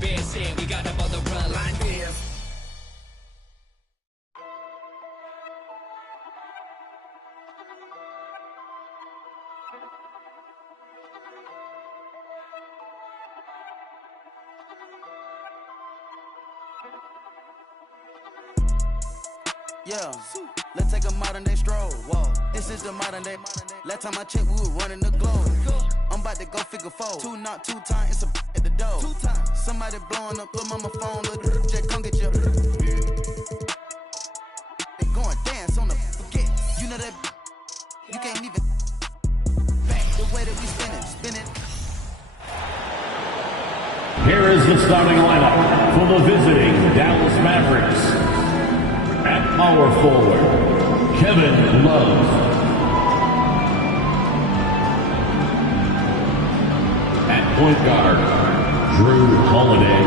BC, we got them on the run like this. Yeah, let's take a modern day stroll. Whoa, this is the modern day. Last time I checked, we were running the globe. I'm about to go figure four. Two knock, 2 times, it's a at the door. 2 times. Somebody blowing up, put on my phone, little just come get your. They going dance on the forget. You know that you can't even back the way that we spin it. Here is the starting lineup for the visiting Dallas Mavericks. At power forward, Kevin Love. At point guard, Drew Holiday.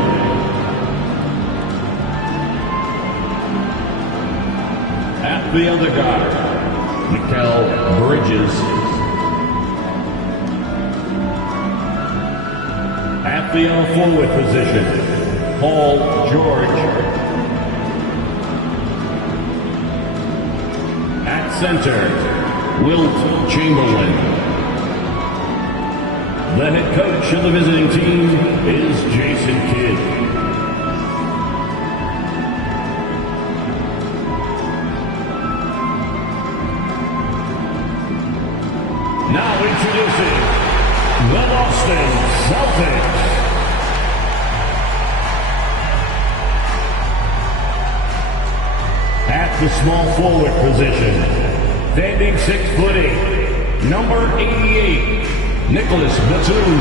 At the other guard, Mikal Bridges. At the other forward position, Paul George. At center, Wilt Chamberlain. The head coach of the visiting team is Jason Kidd. Now introducing the Boston Celtics. At the small forward position, standing 6'8", number 88, Nicholas Batum.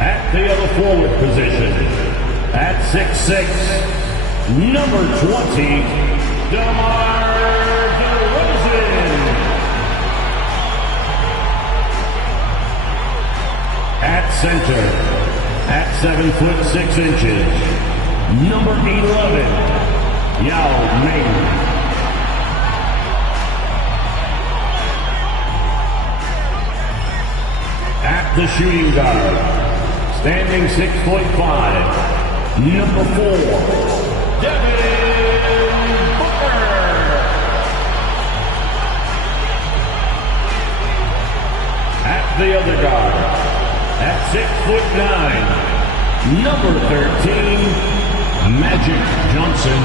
At the other forward position, at 6'6", number 20, DeMar DeRozan. At center, at 7'6", number 11, Yao Ming. At the shooting guard, standing 6'5", number 4, Devin Booker. At the other guard, at 6'9", number 13, Magic Johnson.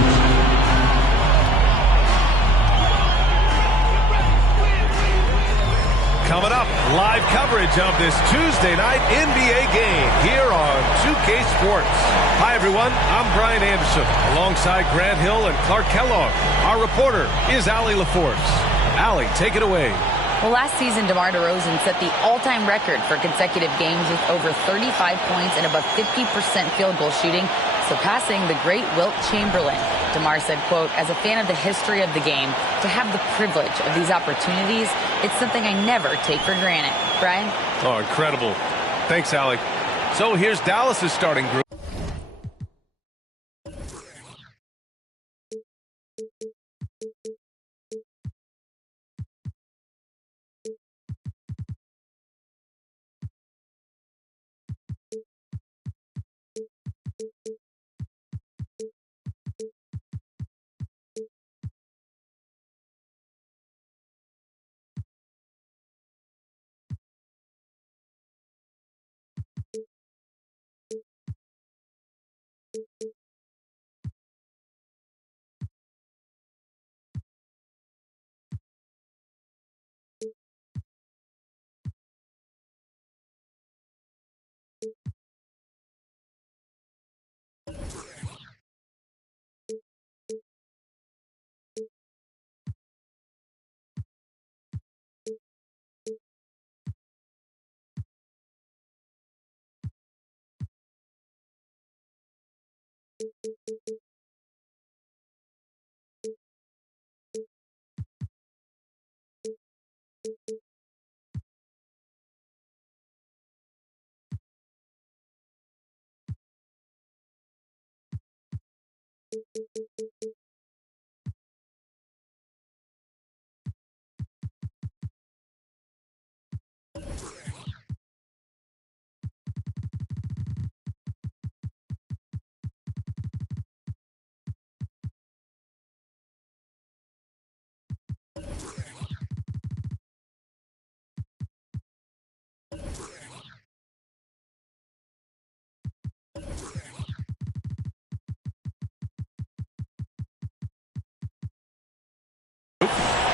Coming up, live coverage of this Tuesday night NBA game here on 2K Sports. Hi, everyone. I'm Brian Anderson, alongside Grant Hill and Clark Kellogg. Our reporter is Allie LaForce. Allie, take it away. Well, last season, DeMar DeRozan set the all-time record for consecutive games with over 35 points and above 50% field goal shooting, surpassing the great Wilt Chamberlain. DeMar said, quote, "As a fan of the history of the game, to have the privilege of these opportunities, it's something I never take for granted." Brian? Oh, incredible. Thanks, Allie. So here's Dallas's starting group.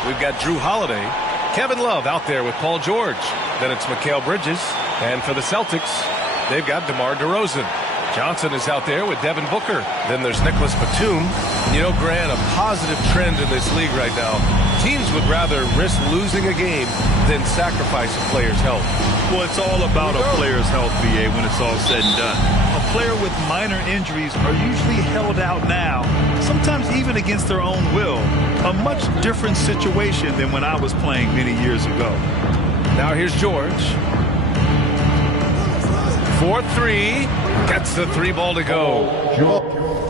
We've got Drew Holiday. Kevin Love out there with Paul George. Then it's Mikal Bridges. And for the Celtics, they've got DeMar DeRozan. Johnson is out there with Devin Booker. Then there's Nicholas Batum. And you know, Grant, a positive trend in this league right now. Teams would rather risk losing a game than sacrifice a player's health. Well, it's all about a player's health, BA, when it's all said and done. A player with minor injuries are usually held out now, sometimes even against their own will. A much different situation than when I was playing many years ago. Now here's George. 4-3. Gets the 3 ball to go.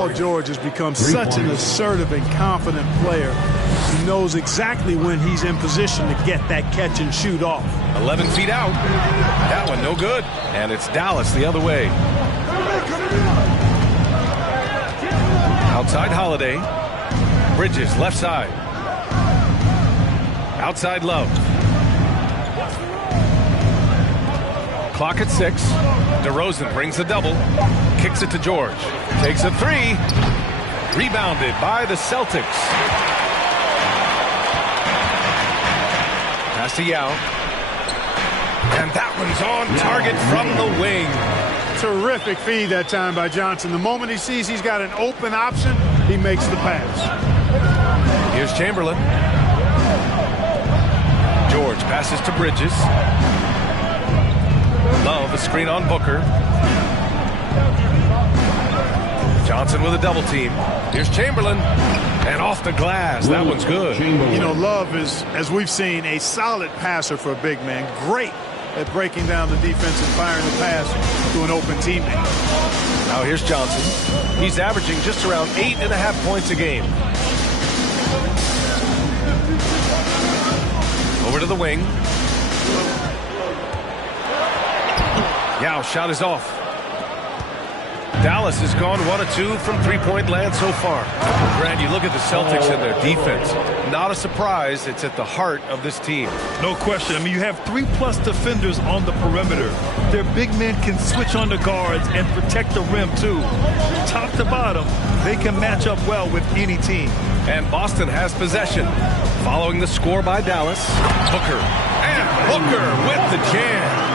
Paul George has become such an assertive and confident player. He knows exactly when he's in position to get that catch and shoot off. 11 feet out. That one no good. And it's Dallas the other way. Outside Holiday. Bridges left side. Outside Love. Clock at 6. DeRozan brings a double. Kicks it to George. Takes a three. Rebounded by the Celtics. Pass to Yao. And that one's on target from the wing. Terrific feed that time by Johnson. The moment he sees he's got an open option, he makes the pass. Here's Chamberlain. George passes to Bridges. Love, a screen on Booker. Johnson with a double team. Here's Chamberlain. And off the glass. That one's good. You know, Love is, as we've seen, a solid passer for a big man. Great at breaking down the defense and firing the pass to an open teammate. Now here's Johnson. He's averaging just around 8.5 points a game. Over to the wing. Yao shot is off. Dallas has gone 1 of 2 from three-point land so far. Grant, you look at the Celtics and their defense. Not a surprise. It's at the heart of this team. No question. I mean, you have 3+ defenders on the perimeter. Their big men can switch on the guards and protect the rim, too. Top to bottom, they can match up well with any team. And Boston has possession. Following the score by Dallas, Booker. And Booker with the jam.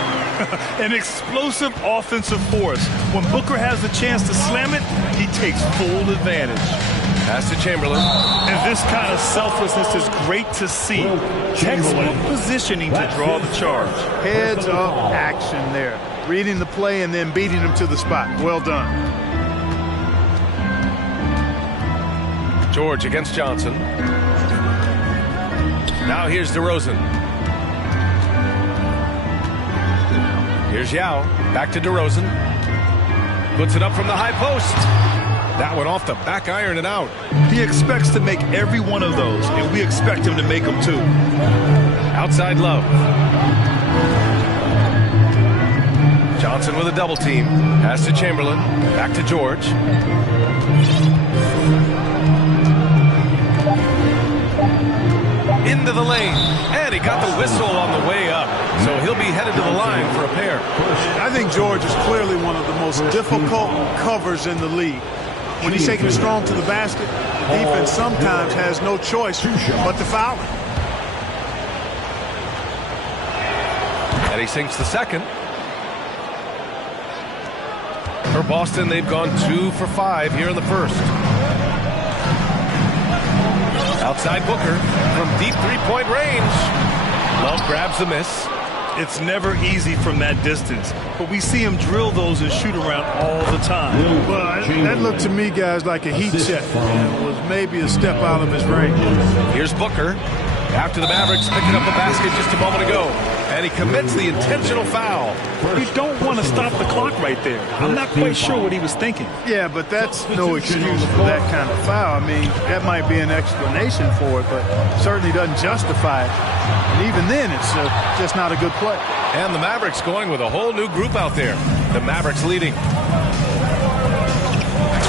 An explosive offensive force. When Booker has the chance to slam it, he takes full advantage. Pass to Chamberlain. And this kind of selflessness is great to see. Textbook positioning to draw the charge. Heads up action there. Reading the play and then beating him to the spot. Well done. George against Johnson. Now here's DeRozan. Here's Yao. Back to DeRozan. Puts it up from the high post. That one off the back iron and out. He expects to make every one of those, and we expect him to make them too. Outside Love. Johnson with a double team. Pass to Chamberlain. Back to George. Into the lane. And he got the whistle on the way up. So he'll be headed to the line for a pair. I think George is clearly one of the most difficult covers in the league. When he's taking it strong to the basket, defense sometimes has no choice but to foul him. And he sinks the second. For Boston, they've gone 2 for 5 here in the first. Outside Booker from deep three-point range. Love grabs the miss. It's never easy from that distance, but we see him drill those and shoot around all the time. Well, that looked to me, guys, like a heat check. It was maybe a step out of his range. Here's Booker. After the Mavericks picking up the basket just a moment ago. And he commits the intentional foul. You don't want to stop the clock right there. I'm not quite sure what he was thinking. Yeah, but that's no excuse for that kind of foul. I mean, that might be an explanation for it, but certainly doesn't justify it. And even then, it's just not a good play. And the Mavericks going with a whole new group out there. The Mavericks leading.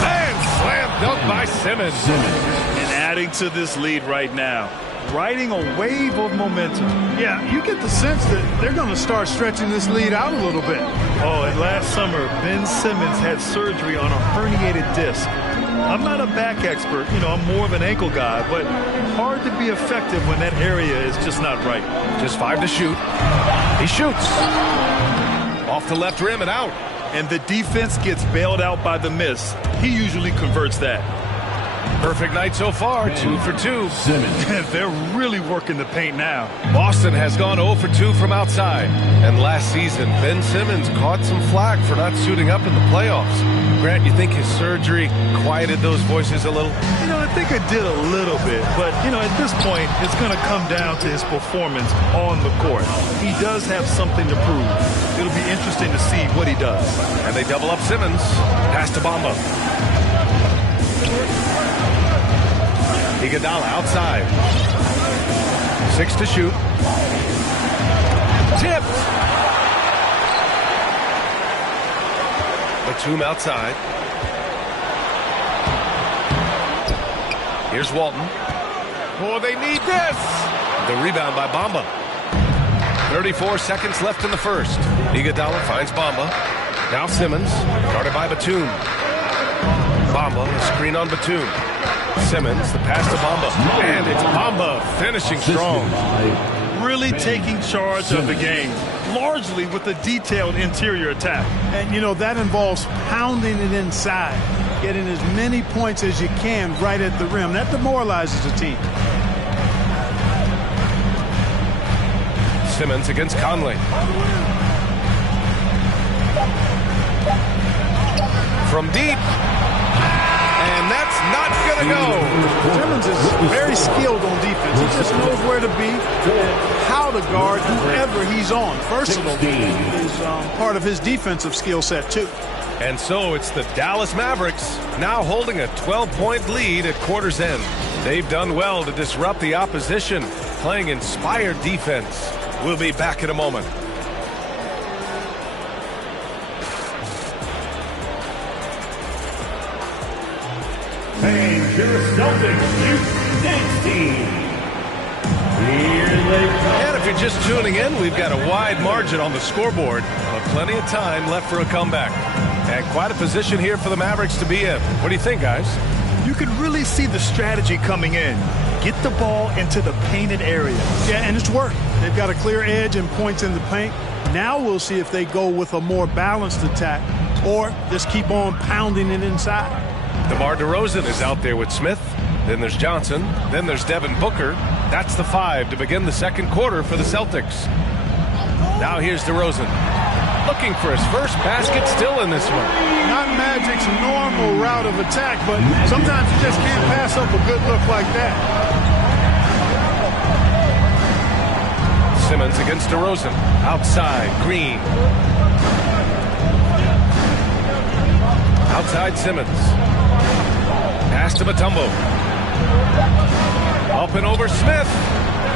And slam dunk by Simmons. And adding to this lead right now. Riding a wave of momentum. Yeah, you get the sense that they're going to start stretching this lead out a little bit. Oh, and last summer, Ben Simmons had surgery on a herniated disc. I'm not a back expert, you know, I'm more of an ankle guy, but hard to be effective when that area is just not right. Just 5 to shoot. He shoots. Off the left rim and out. And the defense gets bailed out by the miss. He usually converts that. Perfect night so far, 2 for 2. They're really working the paint now. Boston has gone 0 for 2 from outside. And last season, Ben Simmons caught some flack for not suiting up in the playoffs. Grant, you think his surgery quieted those voices a little? You know, I think it did a little bit. But, you know, at this point, it's going to come down to his performance on the court. He does have something to prove. It'll be interesting to see what he does. And they double up Simmons. Pass to Bamba. Iguodala outside. 6 to shoot. Tipped. Batum outside. Here's Walton. Oh, they need this. The rebound by Bamba. 34 seconds left in the first. Iguodala finds Bamba. Now Simmons, guarded by Batum. Bamba, a screen on Batum. Simmons, the pass to Bamba. And it's Bamba finishing strong. Really taking charge of the game, largely with a detailed interior attack. And, you know, that involves pounding it inside, getting as many points as you can right at the rim. That demoralizes a team. Simmons against Conley. From deep. And that's not going to go. Simmons is very skilled on defense. He just knows where to be, how to guard whoever he's on. Versatile is part of his defensive skill set, too. And so it's the Dallas Mavericks now holding a 12-point lead at quarter's end. They've done well to disrupt the opposition, playing inspired defense. We'll be back in a moment. Hey, you're Celtics, Houston team. Here they come. And if you're just tuning in, we've got a wide margin on the scoreboard, but plenty of time left for a comeback. And quite a position here for the Mavericks to be in. What do you think, guys? You can really see the strategy coming in. Get the ball into the painted area. Yeah, and it's worked. They've got a clear edge and points in the paint. Now we'll see if they go with a more balanced attack or just keep on pounding it inside. DeMar DeRozan is out there with Smith. Then there's Johnson. Then there's Devin Booker. That's the 5 to begin the second quarter for the Celtics. Now here's DeRozan. Looking for his first basket still in this one. Not Magic's normal route of attack, but sometimes you just can't pass up a good look like that. Simmons against DeRozan. Outside, Green. Outside Simmons. Pass to Mutombo. Up and over Smith.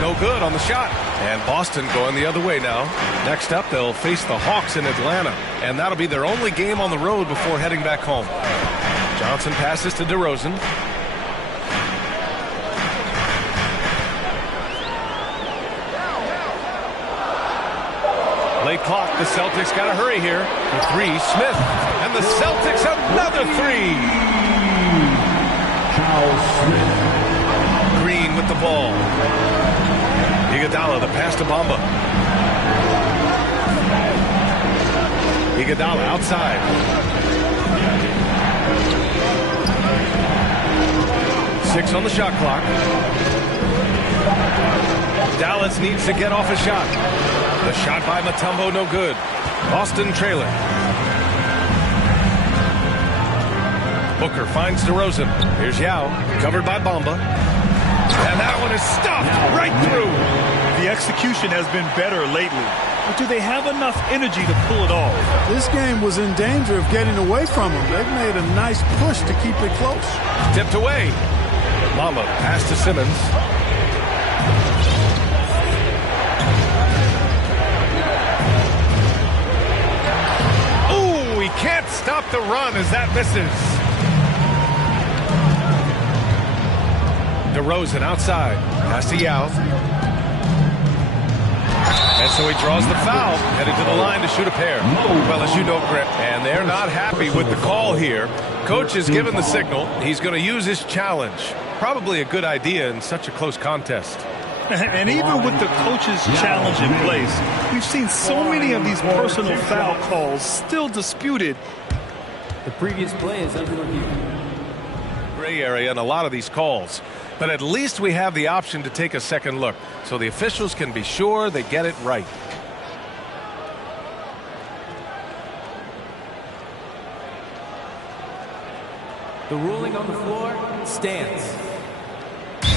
No good on the shot. And Boston going the other way now. Next up, they'll face the Hawks in Atlanta. And that'll be their only game on the road before heading back home. Johnson passes to DeRozan. Late clock, the Celtics got to hurry here. The 3, Smith. And the Celtics another 3. Charles Smith. Green with the ball. Iguodala, the pass to Bamba. Iguodala outside. Six on the shot clock. Dallas needs to get off a shot. The shot by Mutombo, no good. Boston trailing. Booker finds DeRozan. Here's Yao, covered by Bamba. And that one is stuffed right through. The execution has been better lately. But do they have enough energy to pull it off? This game was in danger of getting away from them. They've made a nice push to keep it close. Tipped away. Bamba pass to Simmons. Ooh, he can't stop the run as that misses. DeRozan outside. Pass to Yao. And so he draws the foul, headed to the line to shoot a pair. Well, as you know, Grant, and they're not happy with the call here. Coach has given the signal. He's going to use his challenge. Probably a good idea in such a close contest. And even with the coach's challenge in place, we've seen so many of these personal foul calls still disputed. The previous play is under review. Gray area in a lot of these calls. But at least we have the option to take a second look, so the officials can be sure they get it right. The ruling on the floor stands.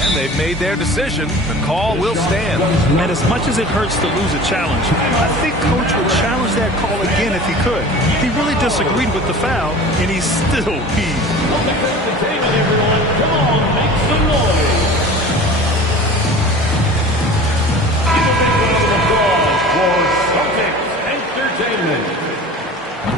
And they've made their decision. The call will stand. And as much as it hurts to lose a challenge, I think Coach would challenge that call again if he could. He really disagreed with the foul, and he's still peeved. Entertainment, everyone. Come on, make some noise. Give a big round of applause for Celtics Entertainment.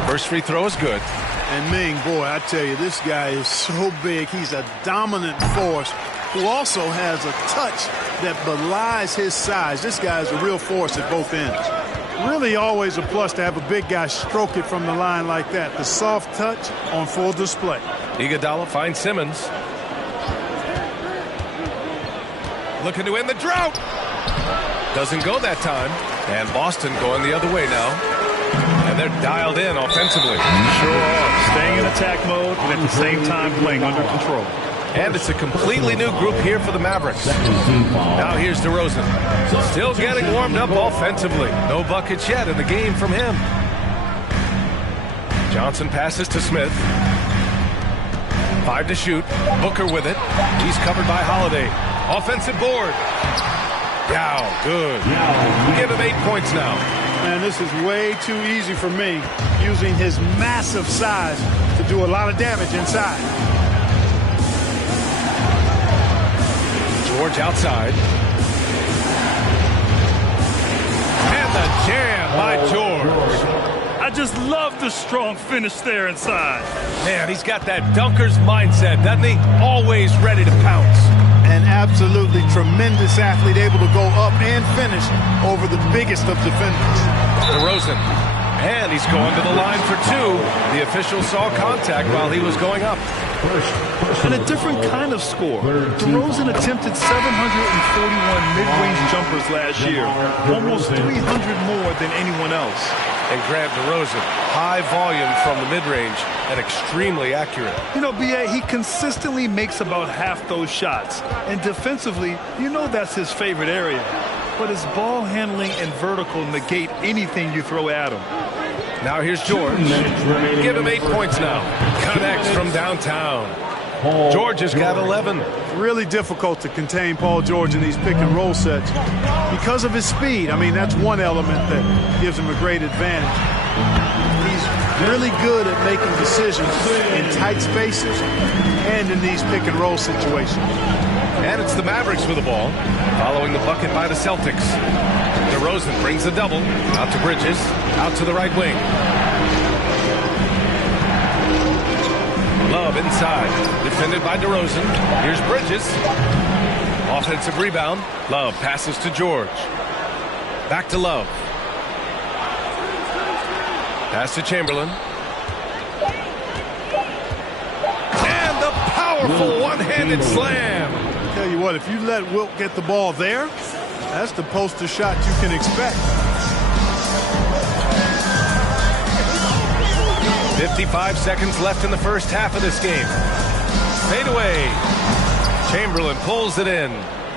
First free throw is good. And Ming, boy, I tell you, this guy is so big. He's a dominant force who also has a touch that belies his size. This guy is a real force at both ends. Really always a plus to have a big guy stroke it from the line like that. The soft touch on full display. Iguodala finds Simmons. Looking to end the drought. Doesn't go that time. And Boston going the other way now. And they're dialed in offensively. Sure are. Staying in attack mode and at the same time playing under control. And it's a completely new group here for the Mavericks. Now here's DeRozan. Still getting warmed up offensively. No buckets yet in the game from him. Johnson passes to Smith. 5 to shoot. Booker with it. He's covered by Holiday. Offensive board. Yao, good. Give him 8 points now. Man, this is way too easy for me, using his massive size to do a lot of damage inside. George outside. And the jam by George. I just love the strong finish there inside. Man, he's got that dunker's mindset, doesn't he? Always ready to pounce. An absolutely tremendous athlete, able to go up and finish over the biggest of defenders. DeRozan. And he's going to the line for 2. The official saw contact while he was going up. And a different kind of score. DeRozan attempted 741 mid-range jumpers last year, almost 300 more than anyone else. And Grant DeRozan, high volume from the mid-range and extremely accurate. You know, B.A., he consistently makes about half those shots. And defensively, you know that's his favorite area. But his ball handling and vertical negate anything you throw at him. Now here's George. Give him 8 points now. Connects from downtown. George has got 11. Really difficult to contain Paul George in these pick and roll sets because of his speed. I mean, that's one element that gives him a great advantage. He's really good at making decisions in tight spaces and in these pick and roll situations. And it's the Mavericks with the ball, following the bucket by the Celtics. DeRozan brings the double, out to Bridges, out to the right wing. Love inside, defended by DeRozan. Here's Bridges. Offensive rebound. Love passes to George. Back to Love. Pass to Chamberlain. And the powerful one-handed slam. Tell you what, if you let Wilt get the ball there, that's the poster shot you can expect. 55 seconds left in the first half of this game. Fade away. Chamberlain pulls it in.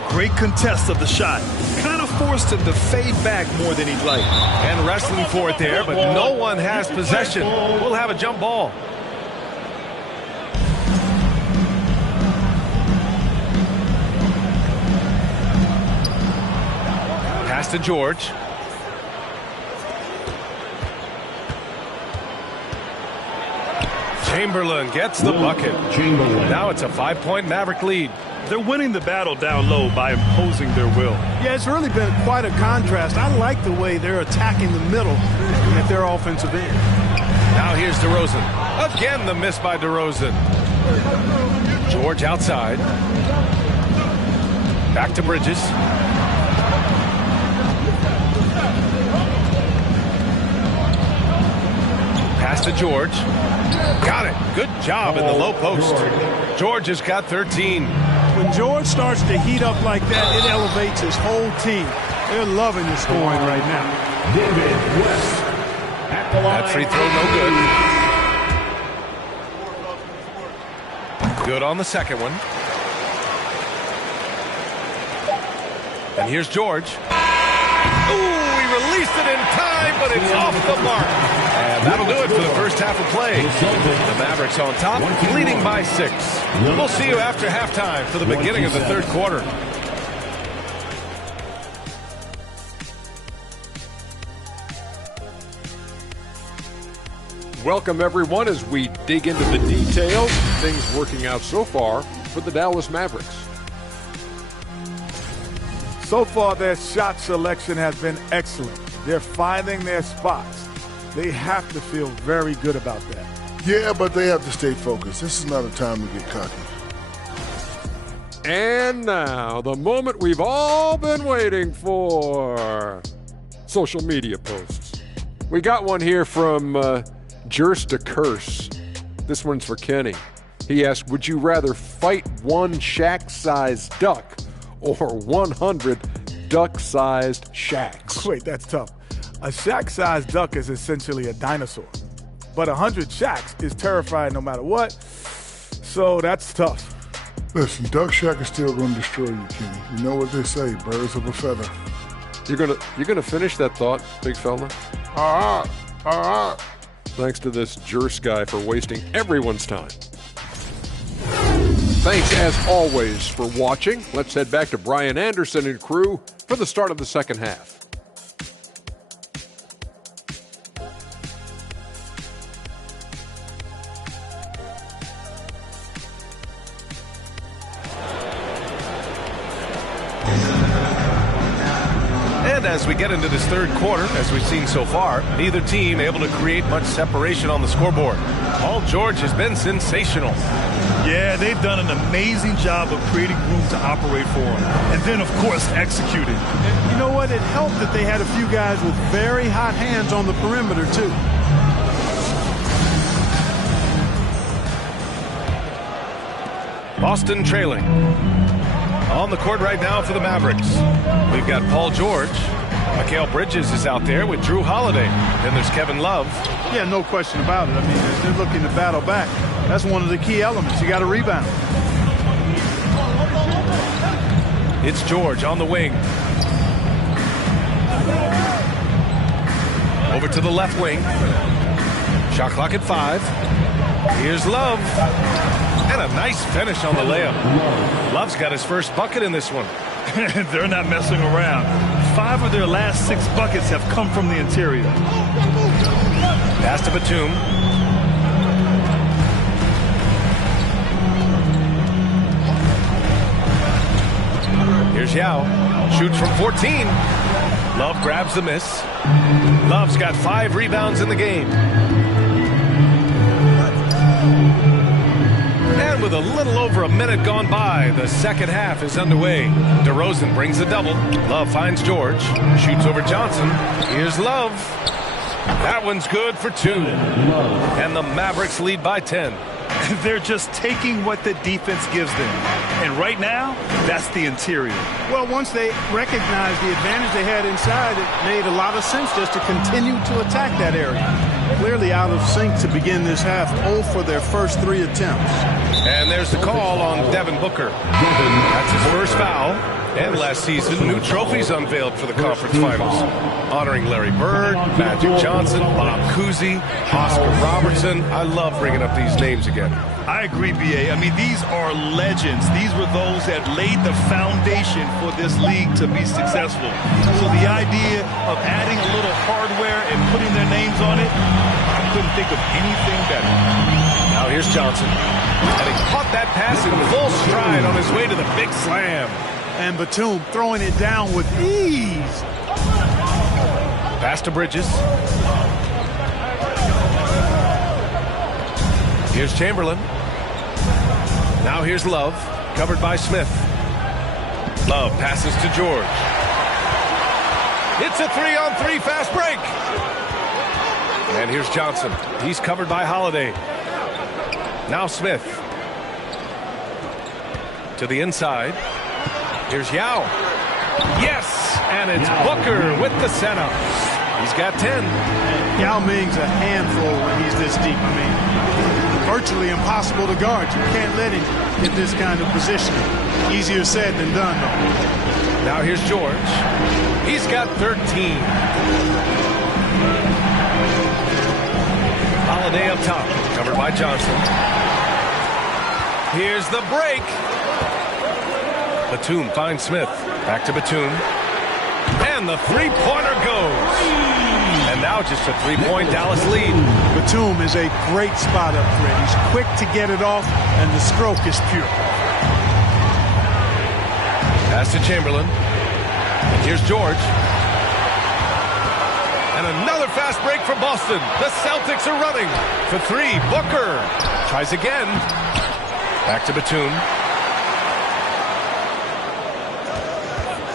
Great contest of the shot. Kind of forced him to fade back more than he'd like. And wrestling for it there, but no one has possession. We'll have a jump ball. Pass to George. Chamberlain gets the bucket. Now it's a 5-point Maverick lead. They're winning the battle down low by imposing their will. Yeah, it's really been quite a contrast. I like the way they're attacking the middle at their offensive end. Now here's DeRozan. Again, the miss by DeRozan. George outside. Back to Bridges. Pass to George. Got it. Good job in the low post. George has got 13. When George starts to heat up like that, it elevates his whole team. They're loving the scoring right now. That free throw no good. Good on the second one. And here's George. Ooh, he released released it in time, but it's off the mark. And that'll do it for the first half of play. The Mavericks on top, leading by 6. We'll see you after halftime for the beginning of the third quarter. Welcome, everyone, as we dig into the details. Things working out so far for the Dallas Mavericks. So far, their shot selection has been excellent. They're finding their spots. They have to feel very good about that. Yeah, but they have to stay focused. This is not a time to get cocky. And now, the moment we've all been waiting for. Social media posts. We got one here from Jers de Curse. This one's for Kenny. He asked, would you rather fight one Shaq-sized duck or 100 duck-sized Shaqs? Wait, that's tough. A Shaq-sized duck is essentially a dinosaur. But 100 Shaqs is terrifying no matter what. So that's tough. Listen, Duck Shack is still going to destroy you, Kenny. You know what they say, birds of a feather. You're gonna finish that thought, big fella? All right. Thanks to this Jers guy for wasting everyone's time. Thanks, as always, for watching. Let's head back to Brian Anderson and crew for the start of the second half. And as we get into this third quarter, as we've seen so far, neither team able to create much separation on the scoreboard. Paul George has been sensational. Yeah, they've done an amazing job of creating room to operate for him. And then, of course, executing. And you know what? It helped that they had a few guys with very hot hands on the perimeter, too. Boston trailing. On the court right now for the Mavericks. We've got Paul George. Mikal Bridges is out there with Drew Holiday. Then there's Kevin Love. Yeah, no question about it. I mean, as they're looking to battle back, that's one of the key elements. You got to rebound. It's George on the wing. Over to the left wing. Shot clock at 5. Here's Love. And a nice finish on the layup. Love's got his first bucket in this one. They're not messing around. 5 of their last 6 buckets have come from the interior. Pass to Batum. Here's Yao. Shoots from 14. Love grabs the miss. Love's got 5 rebounds in the game. And with a little over a minute gone by, the second half is underway. DeRozan brings the double. Love finds George. Shoots over Johnson. Here's Love. That one's good for 2. And the Mavericks lead by 10. They're just taking what the defense gives them. And right now, that's the interior. Well, once they recognized the advantage they had inside, it made a lot of sense just to continue to attack that area. Clearly out of sync to begin this half, 0 for their first 3 attempts. And there's the call on Devin Booker. That's his first foul. And last season, new trophies unveiled for the conference finals, honoring Larry Bird, Magic Johnson, Bob Cousy, Oscar Robertson. I love bringing up these names again. I agree, B.A. I mean, these are legends. These were those that laid the foundation for this league to be successful. So the idea of adding a little hardware and putting their names on it, I couldn't think of anything better. Now here's Johnson. And he caught that pass in full stride on his way to the big slam. And Batum throwing it down with ease. Pass to Bridges. Here's Chamberlain. Now here's Love, covered by Smith. Love passes to George. It's a 3-on-3 fast break. And here's Johnson. He's covered by Holiday. Now Smith. To the inside. Here's Yao. Yes! And it's Booker with the setup. He's got 10. Yao Ming's a handful when he's this deep. I mean, virtually impossible to guard. You can't let him get this kind of position. Easier said than done, though. Now here's George. He's got 13. Holiday up top, covered by Johnson. Here's the break. Batum finds Smith. Back to Batum. And the three-pointer goes. And now just a three-point Dallas lead. Batum is a great spot up threat. He's quick to get it off, and the stroke is pure. Pass to Chamberlain. And here's George. And another fast break for Boston. The Celtics are running for three. Booker tries again. Back to Batum.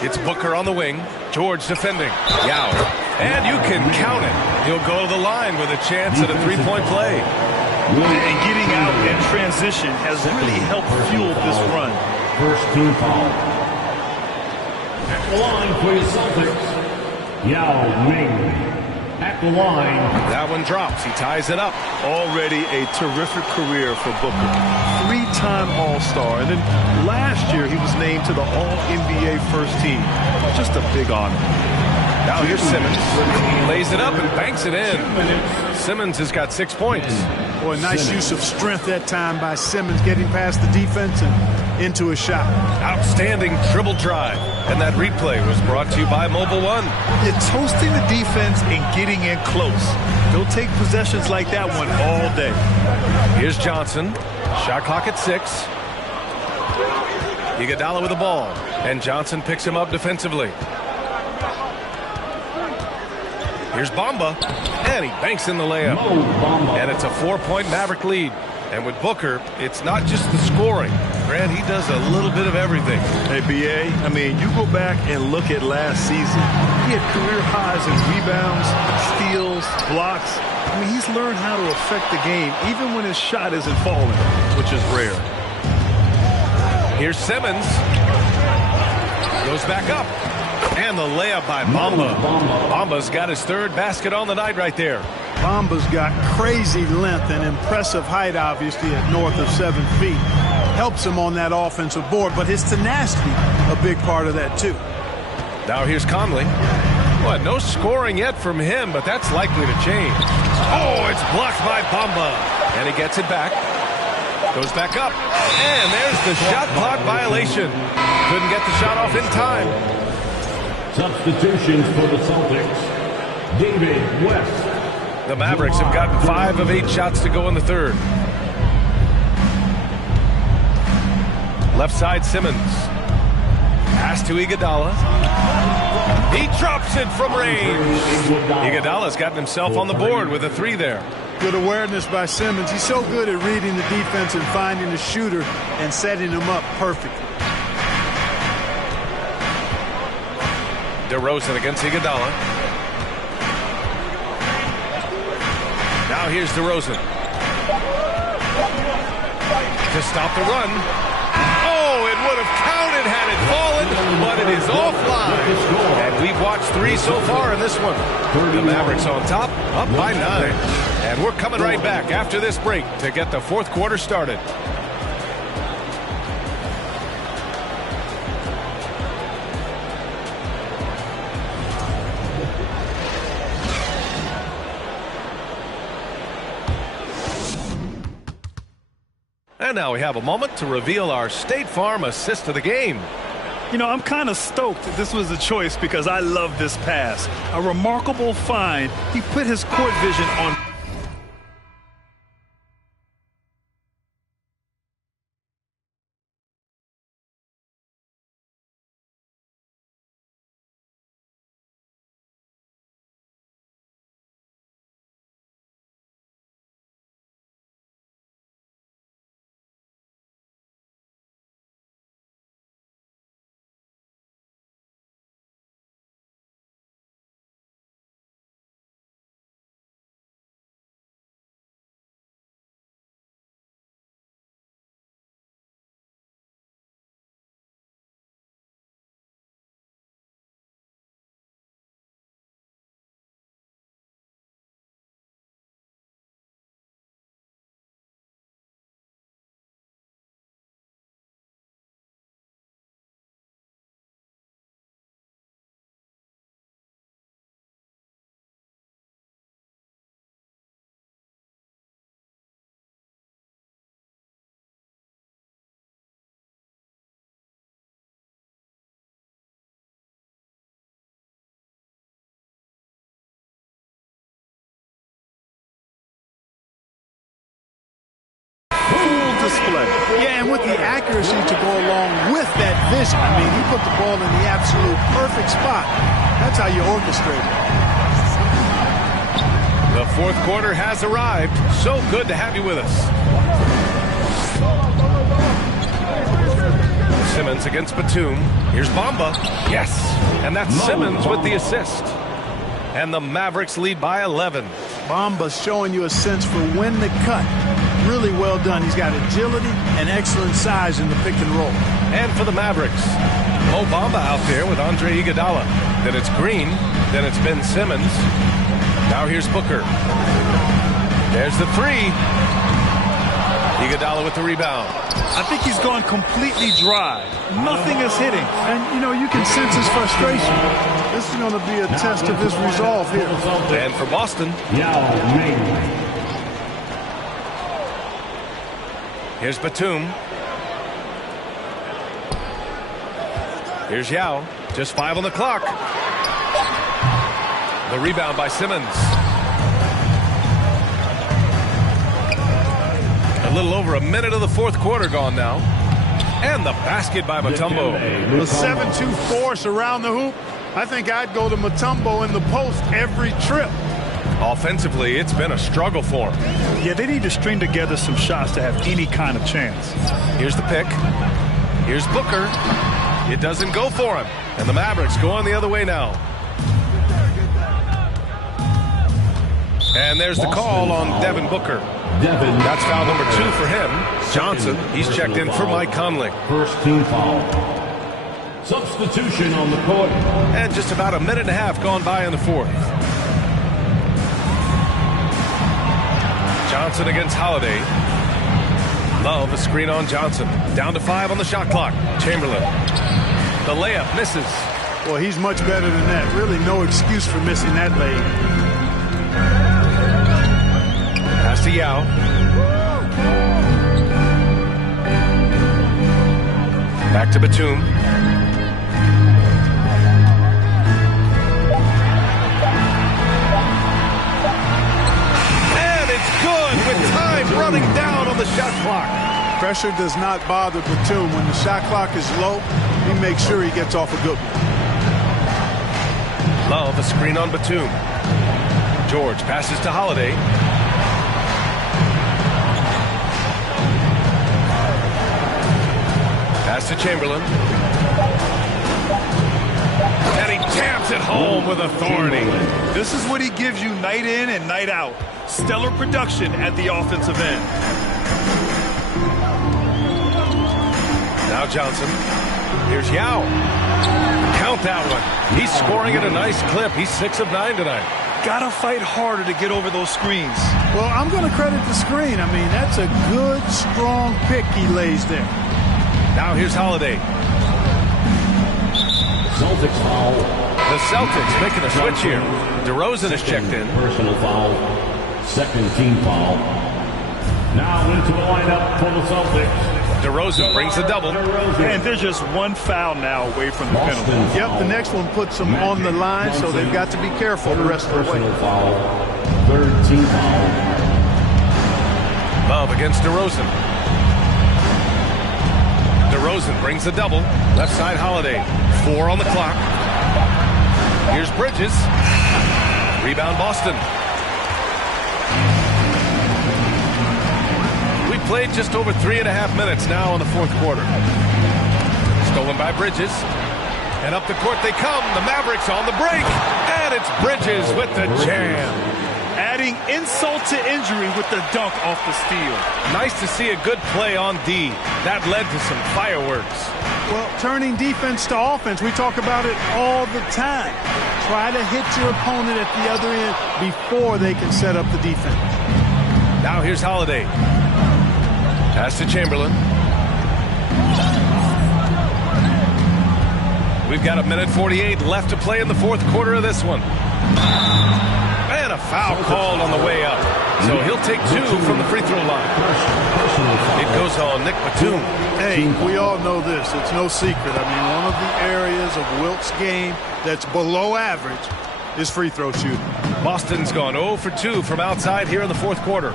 It's Booker on the wing. George defending. Yao. And you can count it. He'll go to the line with a chance at a three-point play. And getting out in transition has really helped fuel this run. First team foul. At the line for the Celtics, Yao Ming. At the line. That one drops. He ties it up. Already a terrific career for Booker. Three-time All-Star. And then last year he was named to the All-NBA first team. Just a big honor. Now here's Simmons. He lays it up and banks it in. Simmons has got 6 points. Boy, nice use of strength that time by Simmons, getting past the defense and into a shot. Outstanding dribble drive. And that replay was brought to you by Mobile One. It's toasting the defense and getting in close. They'll take possessions like that one all day. Here's Johnson. Shot clock at 6. Iguodala with the ball. And Johnson picks him up defensively. Here's Bamba. And he banks in the layup. And it's a 4-point Maverick lead. And with Booker, it's not just the scoring. Grant, he does a little bit of everything. Hey, B.A., I mean, you go back and look at last season. He had career highs in rebounds, steals, blocks. I mean, he's learned how to affect the game, even when his shot isn't falling, which is rare. Here's Simmons. Goes back up. And the layup by Bamba. Bamba's got his third basket on the night right there. Bamba's got crazy length and impressive height, obviously, at north of 7 feet. Helps him on that offensive board, but his tenacity, a big part of that, too. Now here's Conley. Well, no scoring yet from him, but that's likely to change. Oh, it's blocked by Bamba. And he gets it back. Goes back up. And there's the shot clock violation. Couldn't get the shot off in time. Substitutions for the Celtics. David West. The Mavericks have gotten 5 of 8 shots to go in the third. Left side Simmons. Pass to Iguodala. He drops it from range. Iguodala's gotten himself on the board with a 3 there. Good awareness by Simmons. He's so good at reading the defense and finding the shooter and setting him up perfectly. DeRozan against Iguodala. Now here's DeRozan. To stop the run. Oh, it would have counted had it fallen, but it is offline. And we've watched 3 so far in this one. The Mavericks on top, up by 9. And we're coming right back after this break to get the fourth quarter started. And now we have a moment to reveal our State Farm assist of the game. You know, I'm kind of stoked that this was a choice because I love this pass. A remarkable find. He put his court vision on play. Yeah, and with the accuracy to go along with that vision. I mean, he put the ball in the absolute perfect spot. That's how you orchestrate it. The fourth quarter has arrived. So good to have you with us. Simmons against Batum. Here's Bamba. Yes. And that's Simmons with the assist. And the Mavericks lead by 11. Bamba's showing you a sense for when to cut. Really well done. He's got agility and excellent size in the pick and roll. And for the Mavericks, Mo Bamba out there with Andre Iguodala. Then it's Green. Then it's Ben Simmons. Now here's Booker. There's the three. Iguodala with the rebound. I think he's gone completely dry. Nothing is hitting. And, you know, you can sense his frustration. This is going to be a test of his resolve here. And for Boston, here's Batum. Here's Yao. Just 5 on the clock. The rebound by Simmons. A little over a minute of the fourth quarter gone now. And the basket by Mutombo. A 7-2 force around the hoop. I think I'd go to Mutombo in the post every trip. Offensively, it's been a struggle for him. Yeah, they need to string together some shots to have any kind of chance. Here's the pick. Here's Booker. It doesn't go for him. And the Mavericks going the other way now. And there's the call on Devin Booker. That's foul number 2 for him. Johnson, he's checked in for Mike Conley. First team foul. Substitution on the court. And just about a minute and a half gone by in the fourth. Johnson against Holiday. Love a screen on Johnson. Down to 5 on the shot clock. Chamberlain. The layup misses. Well, he's much better than that. Really no excuse for missing that layup. Pass to Yao. Back to Batum. And it's good with time running down on the shot clock. Pressure does not bother Batum. When the shot clock is low, he makes sure he gets off a good one. Love a screen on Batum. George passes to Holiday. Pass to Chamberlain. And he taps it home with authority. This is what he gives you night in and night out. Stellar production at the offensive end. Now Johnson. Here's Yao. Count that one. He's scoring at a nice clip. He's 6 of 9 tonight. Gotta fight harder to get over those screens. Well, I'm going to credit the screen. I mean, that's a good, strong pick he lays there. Now here's Holiday. Celtics foul. The Celtics making a switch here. DeRozan is checked in. Personal foul. Second team foul. Now into the lineup for the Celtics. DeRozan brings the double. And there's just one foul now away from the penalty. Yep, the next one puts them on the line, so they've got to be careful the rest of the way. Foul. Third team foul. Love against DeRozan. DeRozan brings the double. Left side Holiday. 4 on the clock. Here's Bridges. Rebound Boston. We played just over 3.5 minutes now in the fourth quarter. Stolen by Bridges. And up the court they come. The Mavericks on the break. And it's Bridges with the jam. Adding insult to injury with the dunk off the steal. Nice to see a good play on D. That led to some fireworks. Well, turning defense to offense, we talk about it all the time. Try to hit your opponent at the other end before they can set up the defense. Now here's Holiday. Pass to Chamberlain. We've got 1:48 left to play in the fourth quarter of this one. And a foul called on the way up. So he'll take 2 from the free throw line. It goes on Nick Batum. Hey, we all know this. It's no secret. I mean, one of the areas of Wilt's game that's below average is free throw shooting. Boston's gone 0 for 2 from outside here in the fourth quarter.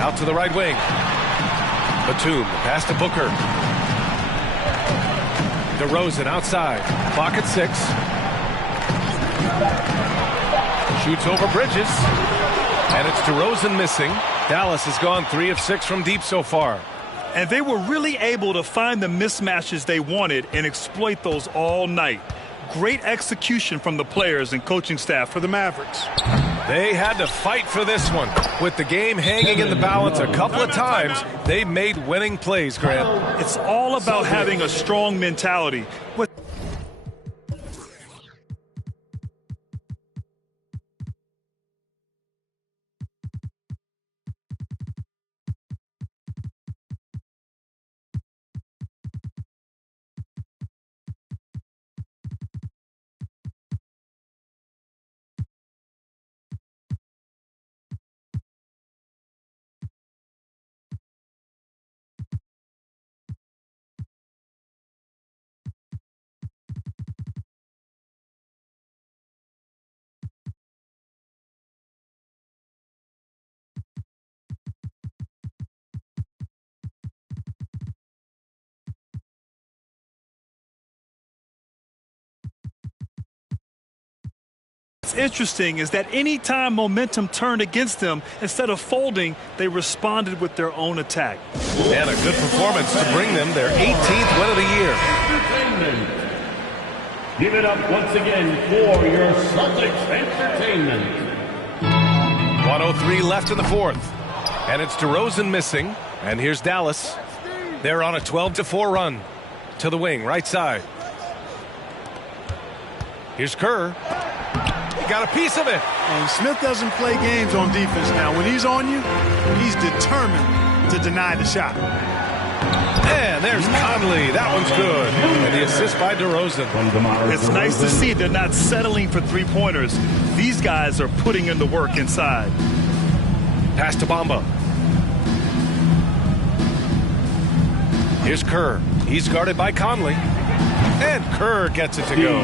Out to the right wing. Batum, pass to Booker. DeRozan outside. Clock at 6. Shoots over Bridges. And it's DeRozan missing. Dallas has gone 3 of 6 from deep so far. And they were really able to find the mismatches they wanted and exploit those all night. Great execution from the players and coaching staff for the Mavericks. They had to fight for this one. With the game hanging in the balance a couple of times, they made winning plays, Grant. It's all about having a strong mentality. What's interesting is that anytime momentum turned against them, instead of folding, they responded with their own attack. And a good performance to bring them their 18th win of the year. Entertainment. Give it up once again for your Celtics Entertainment. 1:03 left in the fourth. And it's DeRozan missing. And here's Dallas. They're on a 12-4 run. To the wing, right side. Here's Kerr. Got a piece of it. And Smith doesn't play games on defense now. When he's on you, he's determined to deny the shot. And there's Conley. That one's good. And the assist by DeRozan. It's nice to see they're not settling for three-pointers. These guys are putting in the work inside. Pass to Bamba. Here's Kerr. He's guarded by Conley. And Kerr gets it to go.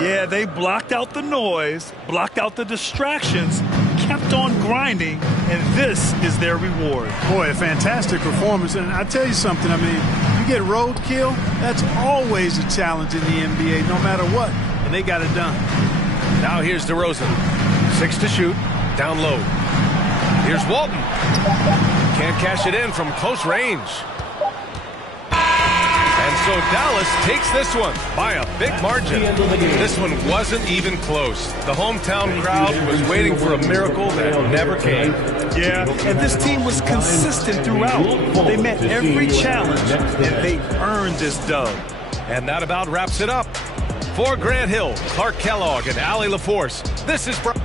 Yeah, they blocked out the noise, blocked out the distractions, kept on grinding, and this is their reward. Boy, a fantastic performance. And I tell you something, I mean, you get roadkill, that's always a challenge in the NBA, no matter what. And they got it done. Now here's DeRozan. 6 to shoot. Down low. Here's Walton. Can't cash it in from close range. And so Dallas takes this one by a big margin. This one wasn't even close. The hometown crowd was waiting for a miracle that never came. Yeah, and this team was consistent throughout. They met every challenge, and they earned this dub. And that about wraps it up. For Grant Hill, Clark Kellogg, and Allie LaForce, this is Brian.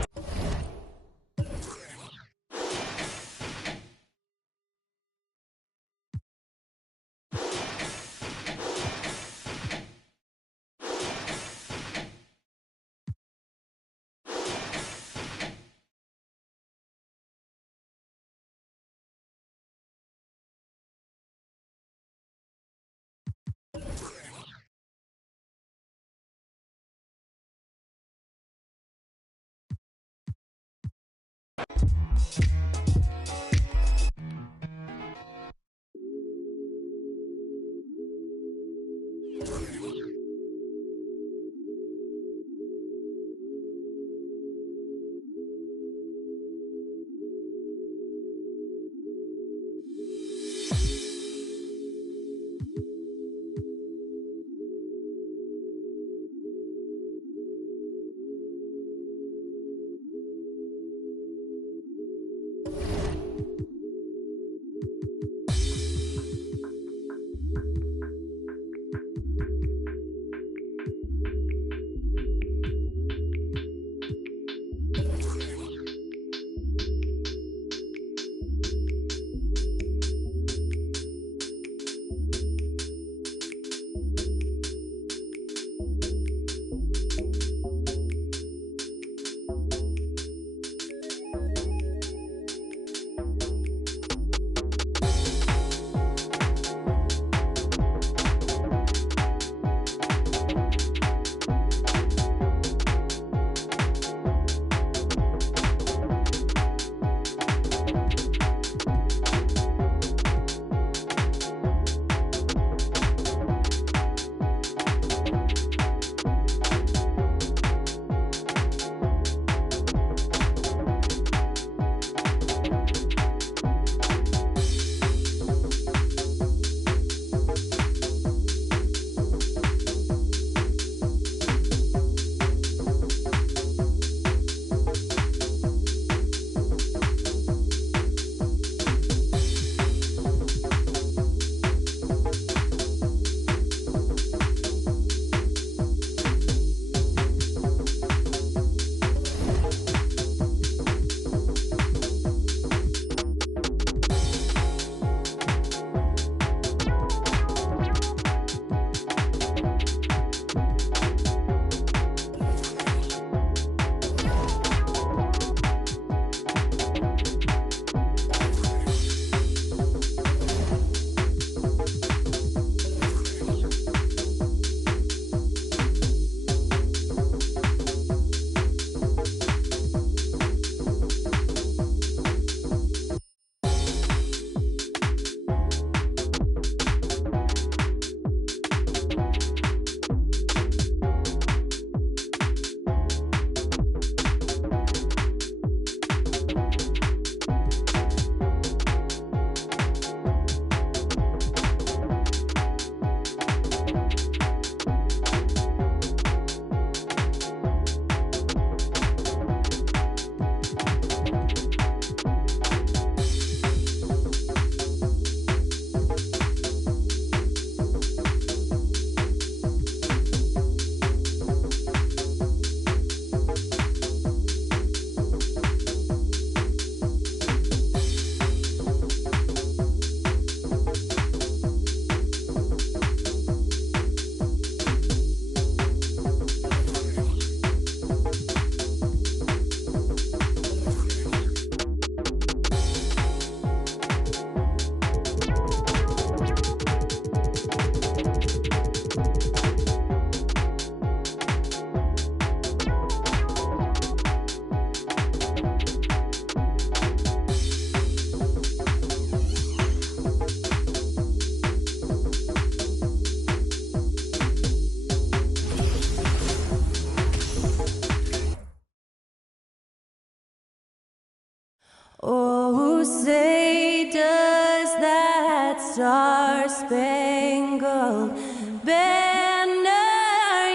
star-spangled banner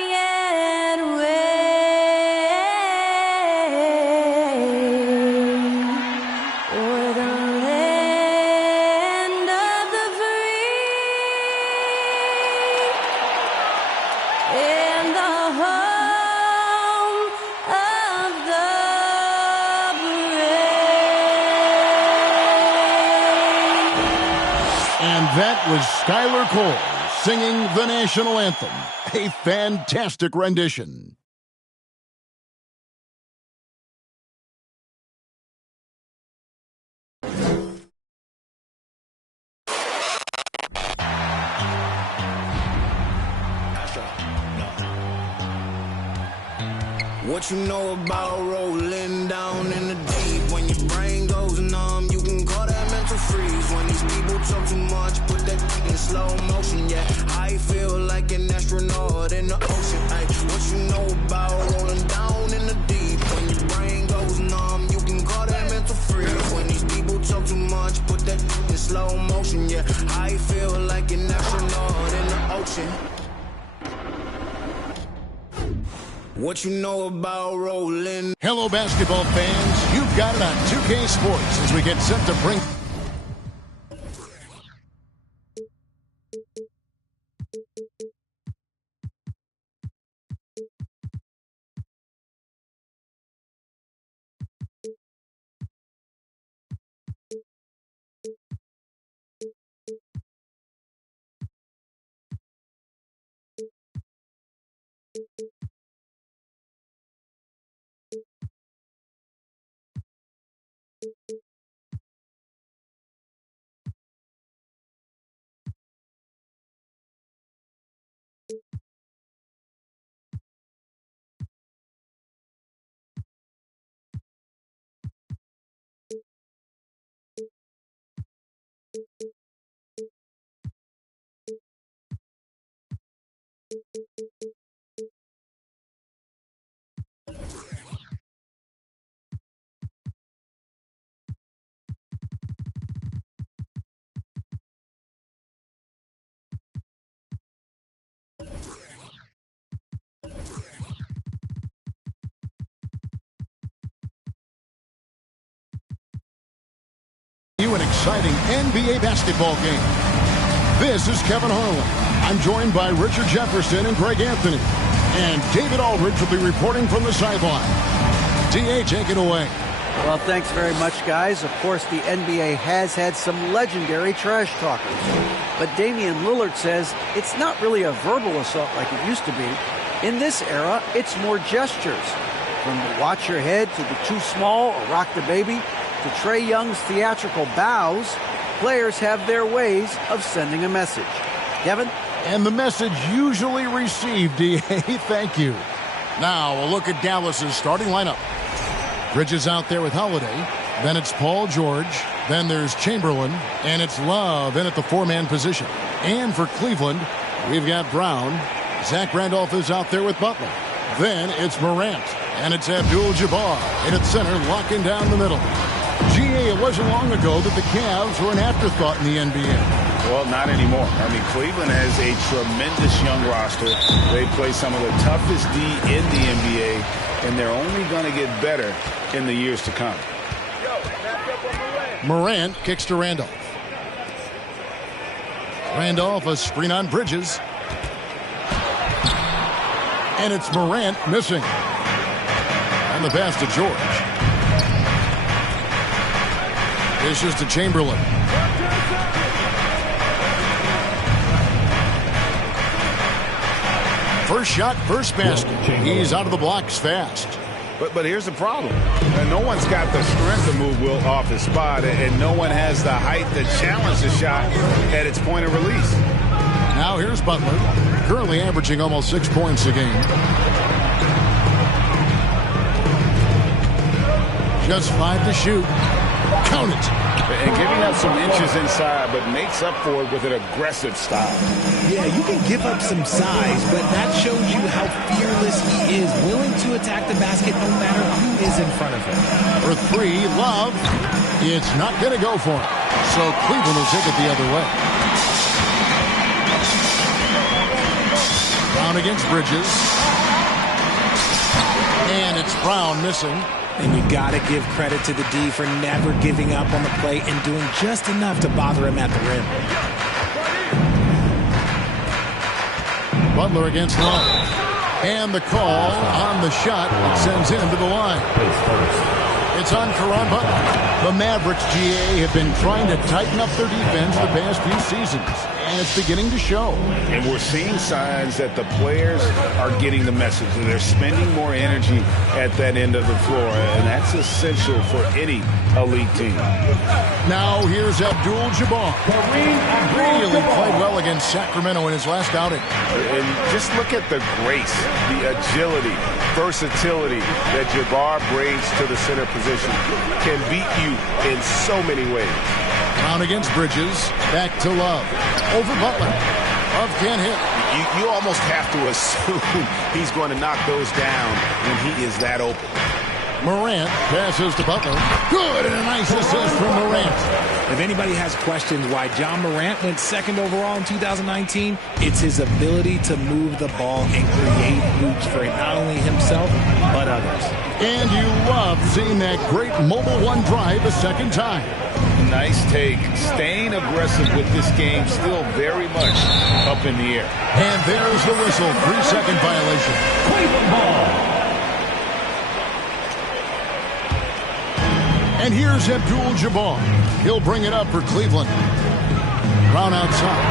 yet wave o'er the land of the free and the home of the brave. And that was Skylar Cole singing the national anthem. A fantastic rendition. What you know about rolling down in the deep? When your brain goes numb, you can call that mental freeze. When these people talk too much, put that in slow motion. Yeah, I feel like an astronaut in the ocean. Ay, what you know about rolling down in the deep? When your brain goes numb, you can call that mental freeze. When these people talk too much, put that in slow motion. Yeah, I feel like an astronaut in the ocean. What you know about rolling? Hello, basketball fans. You've got it on 2K Sports as we get set to bring... An exciting NBA basketball game. This is Kevin Harlan. I'm joined by Richard Jefferson and Greg Anthony. And David Aldridge will be reporting from the sideline. D.A., take it away. Well, thanks very much, guys. Of course, the NBA has had some legendary trash talkers. But Damian Lillard says it's not really a verbal assault like it used to be. In this era, it's more gestures. From the watch your head to the too small or rock the baby, to Trae Young's theatrical bows, players have their ways of sending a message. Kevin? And the message usually received, D.A. Thank you. Now, a look at Dallas's starting lineup. Bridges out there with Holiday. Then it's Paul George. Then there's Chamberlain. And it's Love in at the four-man position. And for Cleveland, we've got Brown. Zach Randolph is out there with Butler. Then it's Morant. And it's Abdul-Jabbar in at center, locking down the middle. G.A., it wasn't long ago that the Cavs were an afterthought in the NBA. Well, not anymore. I mean, Cleveland has a tremendous young roster. They play some of the toughest D in the NBA, and they're only going to get better in the years to come. Morant kicks to Randolph. Randolph, a screen on Bridges. And it's Morant missing. And the pass to George. Dishes to Chamberlain. First shot, first basket. He's out of the blocks fast. But here's the problem. No one's got the strength to move Will off his spot, and no one has the height to challenge the shot at its point of release. Now here's Butler, currently averaging almost 6 points a game. Just 5 to shoot. Count it. And giving up some inches inside, but makes up for it with an aggressive style. Yeah, you can give up some size, but that shows you how fearless he is, willing to attack the basket no matter who is in front of him. For three, Love. It's not going to go for him. So Cleveland will take it the other way. Brown against Bridges. And it's Brown missing. And you got to give credit to the D for never giving up on the play and doing just enough to bother him at the rim. Butler against Love. And the call on the shot sends him to the line. It's on Caron Butler. The Mavericks, GA, have been trying to tighten up their defense the past few seasons, and it's beginning to show. And we're seeing signs that the players are getting the message, and they're spending more energy at that end of the floor, and that's essential for any elite team. Now here's Abdul-Jabbar. Really played well against Sacramento in his last outing. And just look at the grace, the agility, versatility that Jabbar brings to the center position. Can beat you in so many ways. Brown against Bridges. Back to Love. Over Butler. Love can't hit. You almost have to assume he's going to knock those down when he is that open. Morant passes to Butler. Good, and a nice assist from Morant. If anybody has questions why John Morant went second overall in 2019, it's his ability to move the ball and create hoops for not only himself, but others. And you love seeing that great mobile one drive a second time. Nice take. Staying aggressive with this game, still very much up in the air. And there's the whistle. 3-second violation. Cleveland ball. And here's Abdul-Jabbar. He'll bring it up for Cleveland. Brown outside.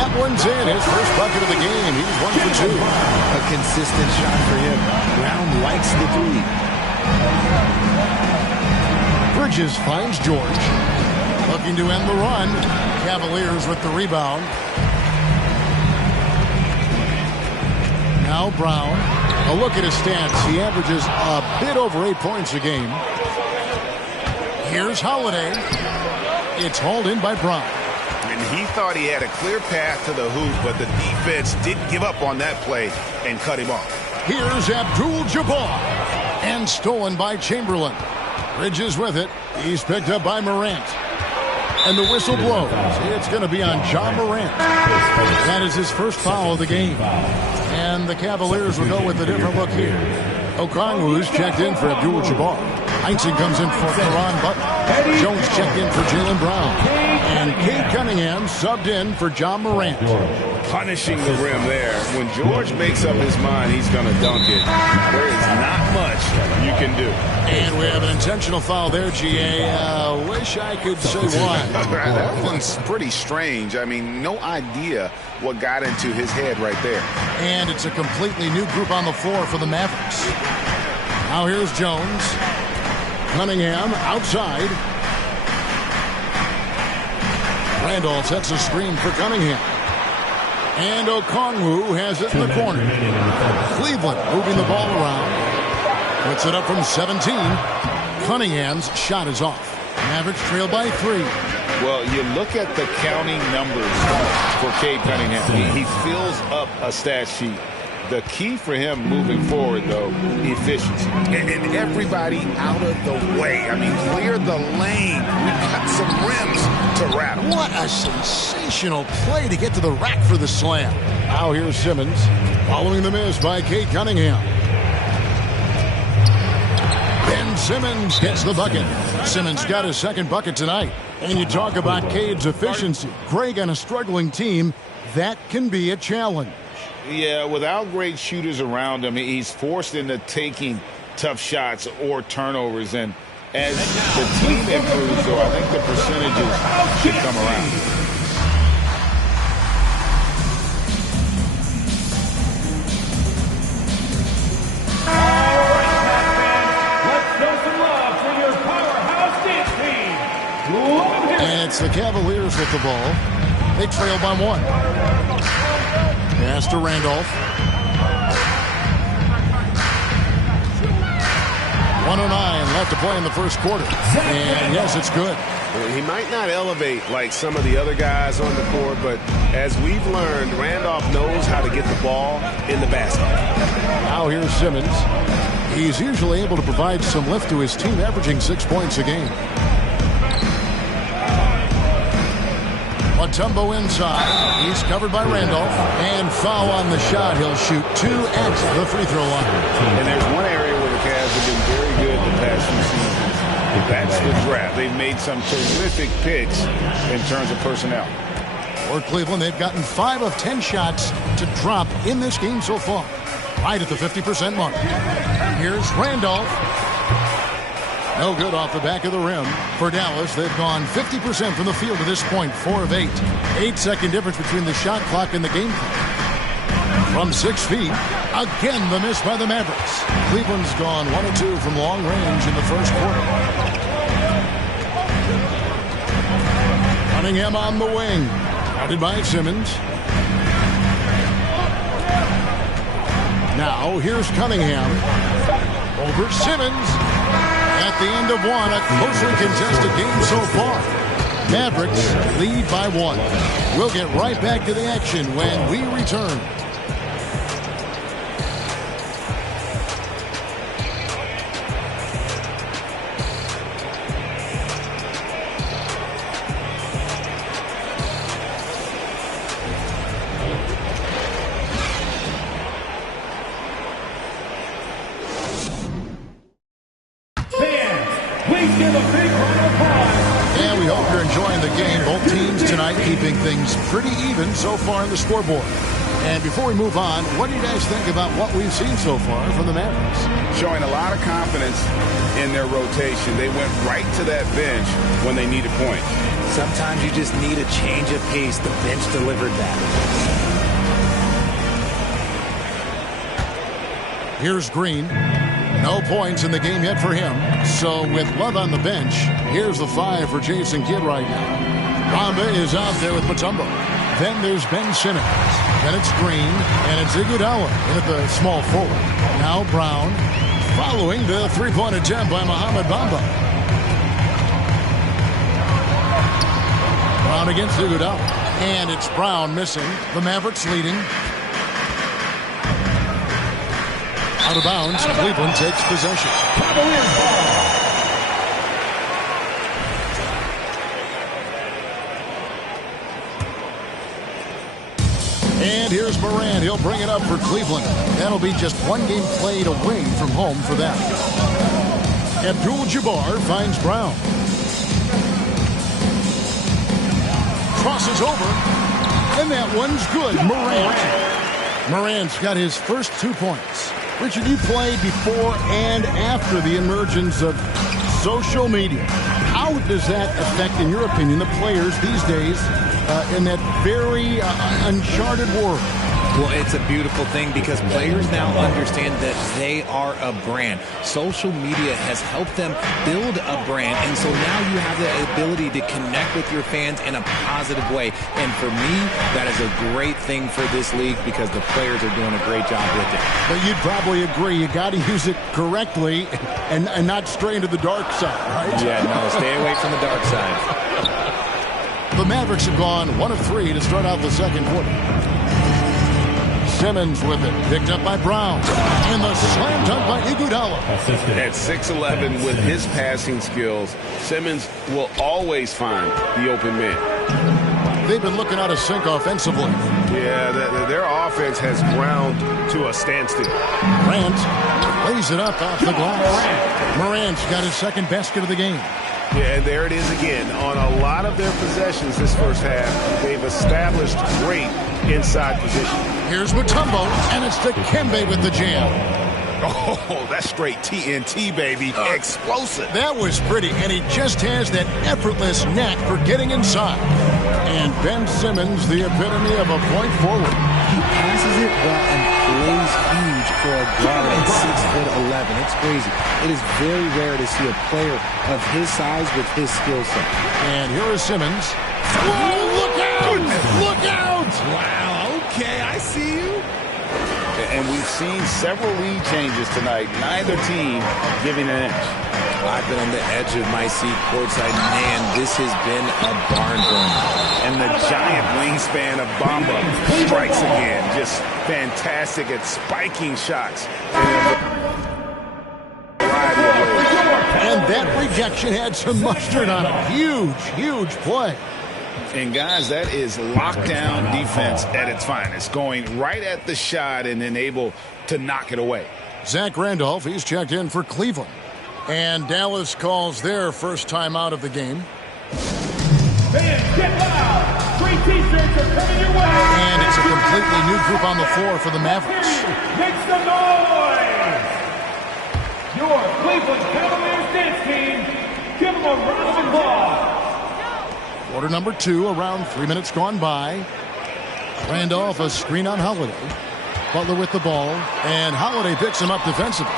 That one's in. His first bucket of the game. He's 1 for 2. A consistent shot for him. Brown likes the three. Bridges finds George. Looking to end the run. Cavaliers with the rebound. Now Brown. A look at his stats. He averages a bit over 8 points a game. Here's Holiday. It's hauled in by Brown. And he thought he had a clear path to the hoop, but the defense didn't give up on that play and cut him off. Here's Abdul-Jabbar. And stolen by Chamberlain. Bridges with it. He's picked up by Morant. And the whistle blows. It's going to be on John Morant. That is his first foul of the game. And the Cavaliers will go with a different look here. Okongwu's checked in for Abdul-Jabbar. Heinsohn comes in for Caron Butler. Jones checked in for Jaylen Brown. And Cade Cunningham subbed in for John Morant. Punishing the rim there. When George makes up his mind he's going to dunk it, there is not much you can do. And we have an intentional foul there, GA. Wish I could say why. That one's pretty strange. I mean, no idea what got into his head right there. And it's a completely new group on the floor for the Mavericks. Now here's Jones. Cunningham outside. Randolph sets a screen for Cunningham. And Okongwu has it in the corner. Cleveland moving the ball around. Puts it up from 17. Cunningham's shot is off. Mavericks trail by 3. Well, you look at the counting numbers for Cade Cunningham. He fills up a stat sheet. The key for him moving forward, though, efficiency. And everybody out of the way. I mean, clear the lane. We've got some rims to rattle. What a sensational play to get to the rack for the slam. Now here's Simmons. Following the miss by Cade Cunningham. Ben Simmons gets the bucket. Simmons got his second bucket tonight. And you talk about Cade's efficiency. Greg on a struggling team, that can be a challenge. Yeah, without great shooters around him, he's forced into taking tough shots or turnovers. And as the team improves, though, I think the percentages should come around. Let's show some love for your powerhouse dance team. And it's the Cavaliers with the ball. They trail by 1. Pass to Randolph. 1:09 left to play in the first quarter. And yes, it's good. He might not elevate like some of the other guys on the court, but as we've learned, Randolph knows how to get the ball in the basket. Now here's Simmons. He's usually able to provide some lift to his team, averaging 6 points a game. Mutombo inside. He's covered by Randolph. And foul on the shot. He'll shoot 2 at the free throw line. And there's one area where the Cavs have been very good the past few seasons. That's the draft. They've made some terrific picks in terms of personnel. For Cleveland, they've gotten 5 of 10 shots to drop in this game so far. Right at the 50% mark. Here's Randolph. No good off the back of the rim. For Dallas, they've gone 50% from the field to this point, 4 of 8. 8-second difference between the shot clock and the game clock. From 6 feet, again the miss by the Mavericks. Cleveland's gone 1 of 2 from long range in the first quarter. Cunningham on the wing. Guarded by Simmons. Now here's Cunningham. Over Simmons. At the end of 1, a closely contested game so far. Mavericks lead by 1. We'll get right back to the action when we return. And we hope you're enjoying the game. Both teams tonight keeping things pretty even so far on the scoreboard. And before we move on, what do you guys think about what we've seen so far from the Mavericks? Showing a lot of confidence in their rotation. They went right to that bench when they needed points. Sometimes you just need a change of pace. The bench delivered that. Here's Green. No points in the game yet for him. So with Love on the bench, here's the 5 for Jason Kidd right now. Bamba is out there with Mutombo. Then there's Ben Simmons. Then it's Green, and it's Iguodala at the small forward. Now Brown, following the three-point attempt by Mohamed Bamba. Brown against Iguodala. And it's Brown missing. The Mavericks leading. Out of bounds, Cleveland takes possession. Cavaliers ball. And here's Morant. He'll bring it up for Cleveland. That'll be just 1 game played away from home for them. Abdul-Jabbar finds Brown. Crosses over. And that one's good. Morant's got his first 2 points. Richard, you played before and after the emergence of social media. How does that affect, in your opinion, the players these days in that very uncharted world? Well, it's a beautiful thing because players now understand that they are a brand. Social media has helped them build a brand, and so now you have the ability to connect with your fans in a positive way. And for me, that is a great thing for this league because the players are doing a great job with it. But you'd probably agree you got to use it correctly and not stray into the dark side, right? Yeah, no, stay away from the dark side. The Mavericks have gone 1 of 3 to start out the second quarter. Simmons with it, picked up by Brown, and the slam dunk by Iguodala. At 6'11", with his passing skills, Simmons will always find the open man. They've been looking out of sync offensively. Yeah, their offense has ground to a standstill. Morant lays it up off the glass. Morant's got his second basket of the game. Yeah, and there it is again. On a lot of their possessions this first half, they've established great inside position. Here's Mutombo, and it's Dikembe with the jam. Oh, that's straight TNT, baby. Explosive. That was pretty, and he just has that effortless knack for getting inside. And Ben Simmons, the epitome of a point forward. He passes it well and plays huge for a guard at 6'11". It's crazy. It is very rare to see a player of his size with his skill set. And here is Simmons. Whoa, look out! Look out! Wow, okay, I see you. And we've seen several lead changes tonight. Neither team giving an inch. I've been on the edge of my seat courtside. Man, this has been a barn burner. And the giant wingspan of Bamba strikes again. Just fantastic at spiking shots. And that rejection had some mustard on it. Huge, huge play. And, guys, that is lockdown defense at its finest, going right at the shot and then able to knock it away. Zach Randolph, he's checked in for Cleveland. And Dallas calls their first time out of the game. Fans, get loud! Free t-shirts are coming your way! And it's a completely new group on the floor for the Mavericks. Make some noise! Your Cleveland Cavaliers dance team, give them a round of applause! Quarter number 2, around 3 minutes gone by. Randolph, a screen on Holiday. Butler with the ball, and Holiday picks him up defensively.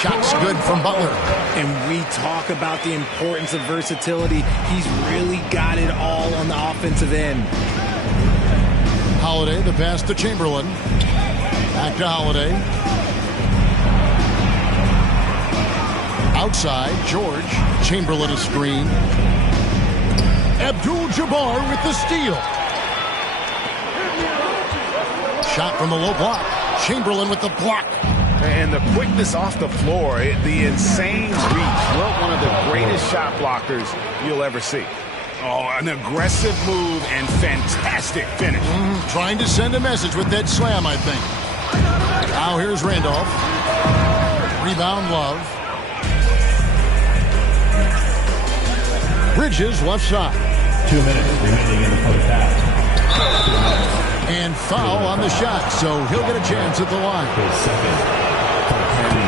Shots good from Butler. And we talk about the importance of versatility. He's really got it all on the offensive end. Holiday, the pass to Chamberlain. Back to Holiday. Outside, George. Chamberlain a screen. Abdul-Jabbar with the steal. Shot from the low block. Chamberlain with the block. And the quickness off the floor, the insane reach. Well, one of the greatest shot blockers you'll ever see. Oh, an aggressive move and fantastic finish. Trying to send a message with that slam, I think. Now here's Randolph. Rebound, Love. Bridges left side. 2 minutes remaining in the first half. And foul on the shot, so he'll get a chance at the line.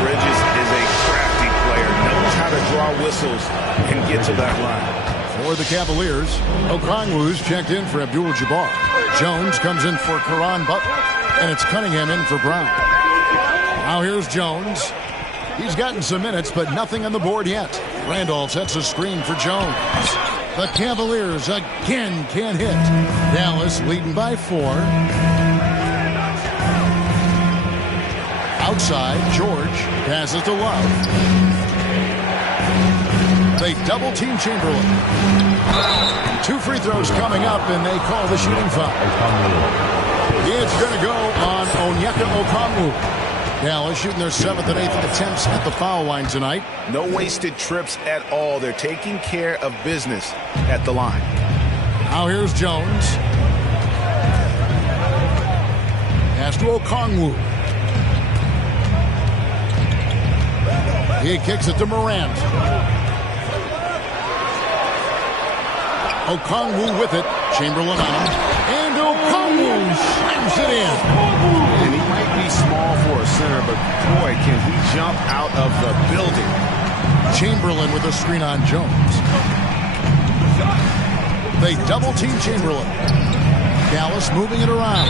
Bridges is a crafty player, knows how to draw whistles and get to that line. For the Cavaliers, Okongwu's checked in for Abdul-Jabbar. Jones comes in for Caron Butler, and it's Cunningham in for Brown. Now here's Jones. He's gotten some minutes, but nothing on the board yet. Randolph sets a screen for Jones. The Cavaliers again can't hit. Dallas leading by 4. Outside, George passes to Love. They double-team Chamberlain. 2 free throws coming up, and they call the shooting foul. It's going to go on Onyeka Okongwu. Dallas shooting their 7th and 8th attempts at the foul line tonight. No wasted trips at all. They're taking care of business at the line. Now here's Jones. Pass to Okongwu. He kicks it to Morant. Okongwu with it. Chamberlain on him. And Okongwu slams it in. And he might be small for a center, but boy, can he jump out of the building. Chamberlain with a screen on Jones. They double-team Chamberlain. Dallas moving it around.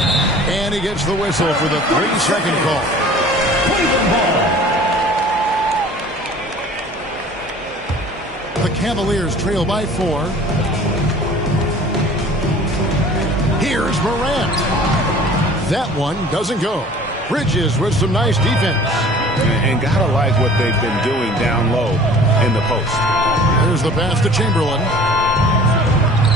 And he gets the whistle for the 3-second call. The Cavaliers trail by 4. Here's Morant. That one doesn't go. Bridges with some nice defense. And gotta like what they've been doing down low in the post. There's the pass to Chamberlain.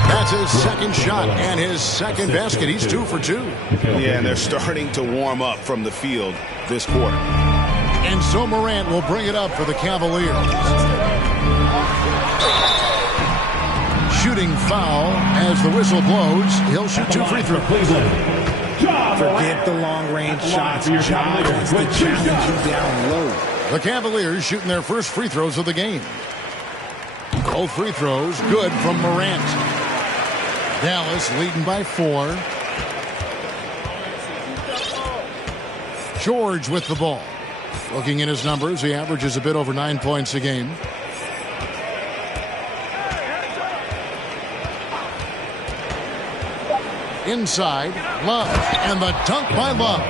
That's his second shot and his second basket. He's 2 for 2. Yeah, and they're starting to warm up from the field this quarter. And so Morant will bring it up for the Cavaliers. Shooting foul as the whistle blows. He'll shoot 2 free throws. Forget the long-range shots. Ja wants to challenge you down low. The Cavaliers shooting their first free throws of the game. Both free throws good from Morant. Dallas leading by 4. George with the ball. Looking at his numbers, he averages a bit over 9 points a game. Inside, Love, and the dunk by Love.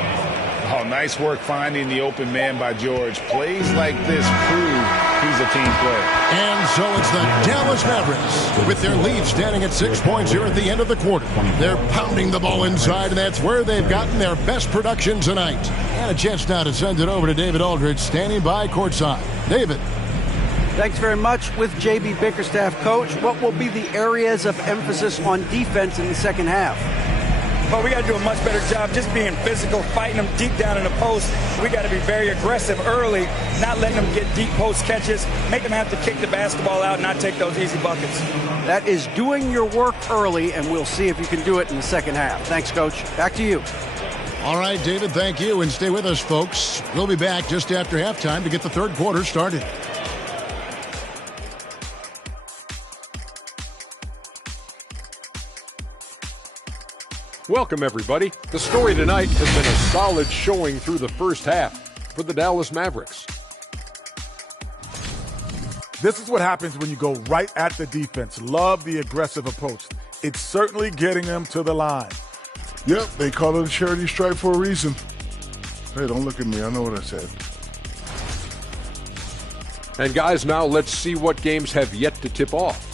Oh, nice work finding the open man by George. Plays like this prove he's a team player. And so it's the Dallas Mavericks with their lead standing at 6 points here at the end of the quarter. They're pounding the ball inside, and that's where they've gotten their best production tonight. And a chance now to send it over to David Aldridge, standing by courtside. David. Thanks very much. With J.B. Bickerstaff, Coach, what will be the areas of emphasis on defense in the second half? but we got to do a much better job just being physical, fighting them deep down in the post. We got to be very aggressive early, not letting them get deep post catches, make them have to kick the basketball out, not take those easy buckets. That is doing your work early, and we'll see if you can do it in the second half. Thanks, Coach. Back to you. All right, David, thank you, and stay with us, folks. We'll be back just after halftime to get the third quarter started. Welcome, everybody. The story tonight has been a solid showing through the first half for the Dallas Mavericks. This is what happens when you go right at the defense. Love the aggressive approach. It's certainly getting them to the line. Yep, they call it a charity strike for a reason. Hey, don't look at me. I know what I said. And guys, now let's see what games have yet to tip off.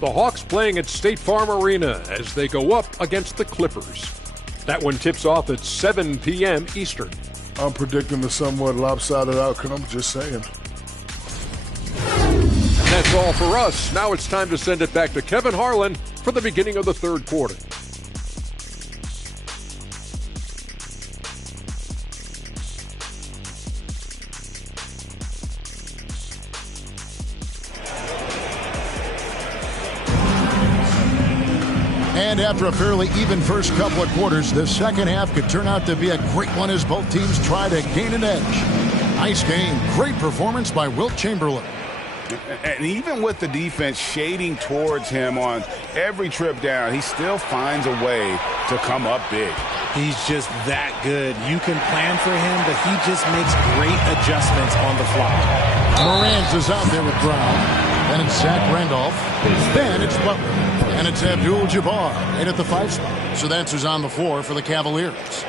The Hawks playing at State Farm Arena as they go up against the Clippers. That one tips off at 7 p.m. Eastern. I'm predicting a somewhat lopsided outcome, just saying. And that's all for us. Now it's time to send it back to Kevin Harlan for the beginning of the third quarter. And after a fairly even first couple of quarters, the second half could turn out to be a great one as both teams try to gain an edge. Nice game. Great performance by Wilt Chamberlain. And even with the defense shading towards him on every trip down, he still finds a way to come up big. He's just that good. You can plan for him, but he just makes great adjustments on the fly. Morant is out there with Brown. Then it's Zach Randolph. Then it's Butler. And it's Abdul-Jabbar in at the 5 spot. So that's who's on the floor for the Cavaliers.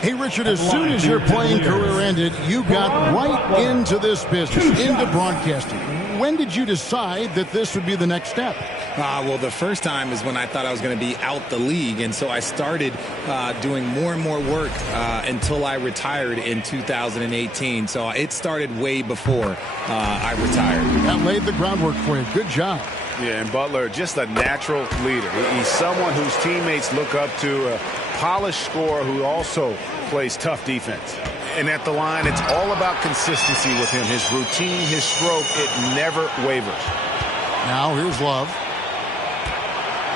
Hey, Richard, as soon as your playing career ended, you got right into this business, into broadcasting. When did you decide that this would be the next step? Well, the first time is when I thought I was going to be out the league, and so I started doing more and more work until I retired in 2018. So it started way before I retired. That laid the groundwork for you. Good job. Yeah, and Butler, just a natural leader. He's someone whose teammates look up to, a polished scorer who also plays tough defense. And at the line, it's all about consistency with him. His routine, his stroke, it never wavers. Now here's Love.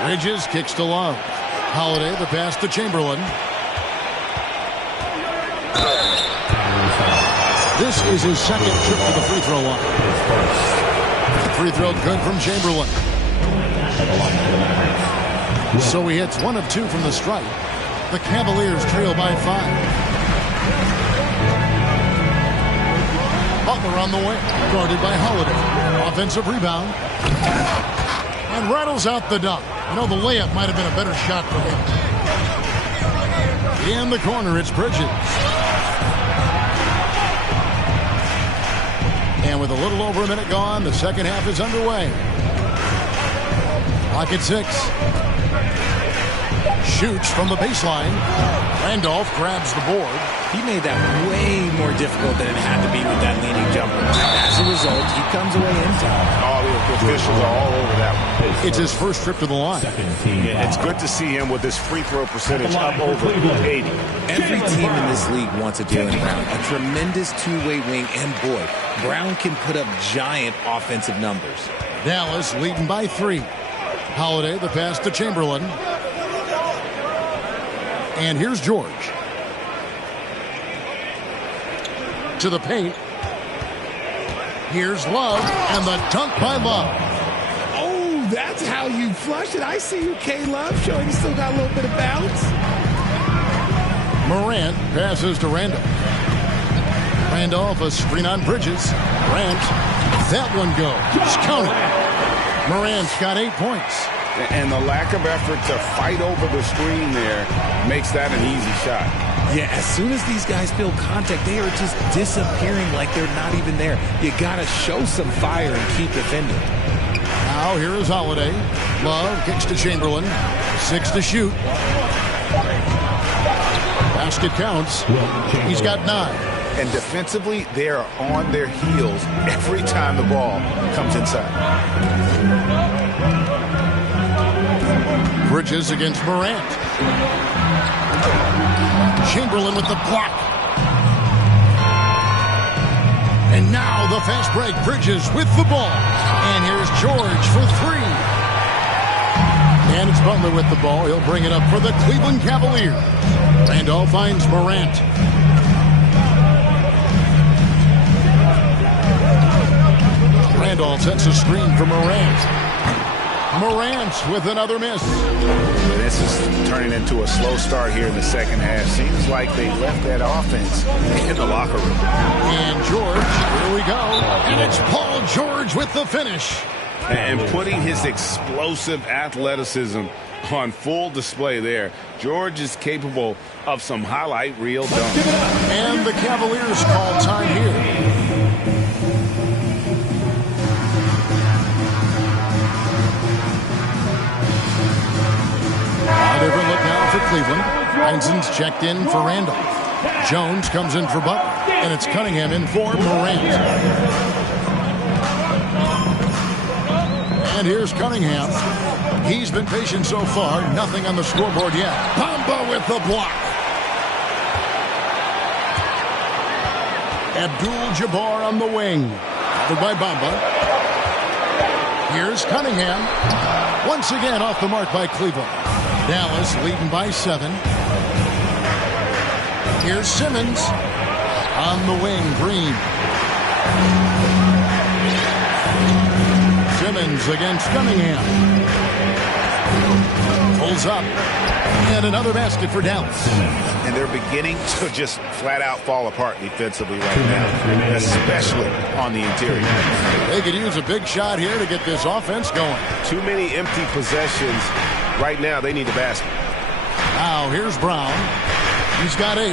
Bridges kicks to Love. Holiday, the pass to Chamberlain. This is his second trip to the free throw line. Free throw good from Chamberlain. So he hits 1 of 2 from the stripe. The Cavaliers trail by 5. Butler on the wing, guarded by Holiday. Offensive rebound. And rattles out the dunk. You know, the layup might have been a better shot for him. In the corner, it's Bridges. And with a little over a minute gone, the second half is underway. Clock at 6. Shoots from the baseline. Randolph grabs the board. He made that way more difficult than it had to be with that leaning jumper. As a result, he comes away empty. All the officials are all over that one. It's his first trip to the line. Yeah, it's good to see him with his free throw percentage up over 80. Every team in this league wants a Jaylen Brown, a tremendous two-way wing, and boy, Brown can put up giant offensive numbers. Dallas leading by 3. Holiday, the pass to Chamberlain. And here's George. To the paint. Here's Love, and the dunk by Love. Oh, that's how you flush it. I see you, K-Love, showing you still got a little bit of bounce. Morant passes to Randolph. Randolph, a screen on Bridges. Grant, that one goes. Counted. Morant's got 8 points. And the lack of effort to fight over the screen there makes that an easy shot. Yeah, as soon as these guys feel contact, they are just disappearing like they're not even there. You got to show some fire and keep defending. Now here is Holiday. Love kicks to Chamberlain. 6 to shoot. Basket counts. He's got 9. And defensively, they are on their heels every time the ball comes inside. Bridges against Morant. Chamberlain with the block. And now the fast break. Bridges with the ball. And here's George for three. And it's Butler with the ball. He'll bring it up for the Cleveland Cavaliers. Randolph finds Morant. Randolph sets a screen for Morant. Morant with another miss. This is turning into a slow start here in the second half. Seems like they left that offense in the locker room. And George, here we go. And it's Paul George with the finish. And putting his explosive athleticism on full display there. George is capable of some highlight reel dunks. And the Cavaliers call time here. A different look now for Cleveland. Heinzen's checked in for Randolph. Jones comes in for Butler. And it's Cunningham in for Morant. And here's Cunningham. He's been patient so far. Nothing on the scoreboard yet. Bamba with the block. Abdul-Jabbar on the wing. Covered by Bamba. Here's Cunningham. Once again off the mark by Cleveland. Dallas leading by 7. Here's Simmons. On the wing, Green. Simmons against Cunningham. Pulls up. And another basket for Dallas. And they're beginning to just flat out fall apart defensively right now, especially on the interior. They could use a big shot here to get this offense going. Too many empty possessions. Right now, they need a basket. Now, here's Brown. He's got 8.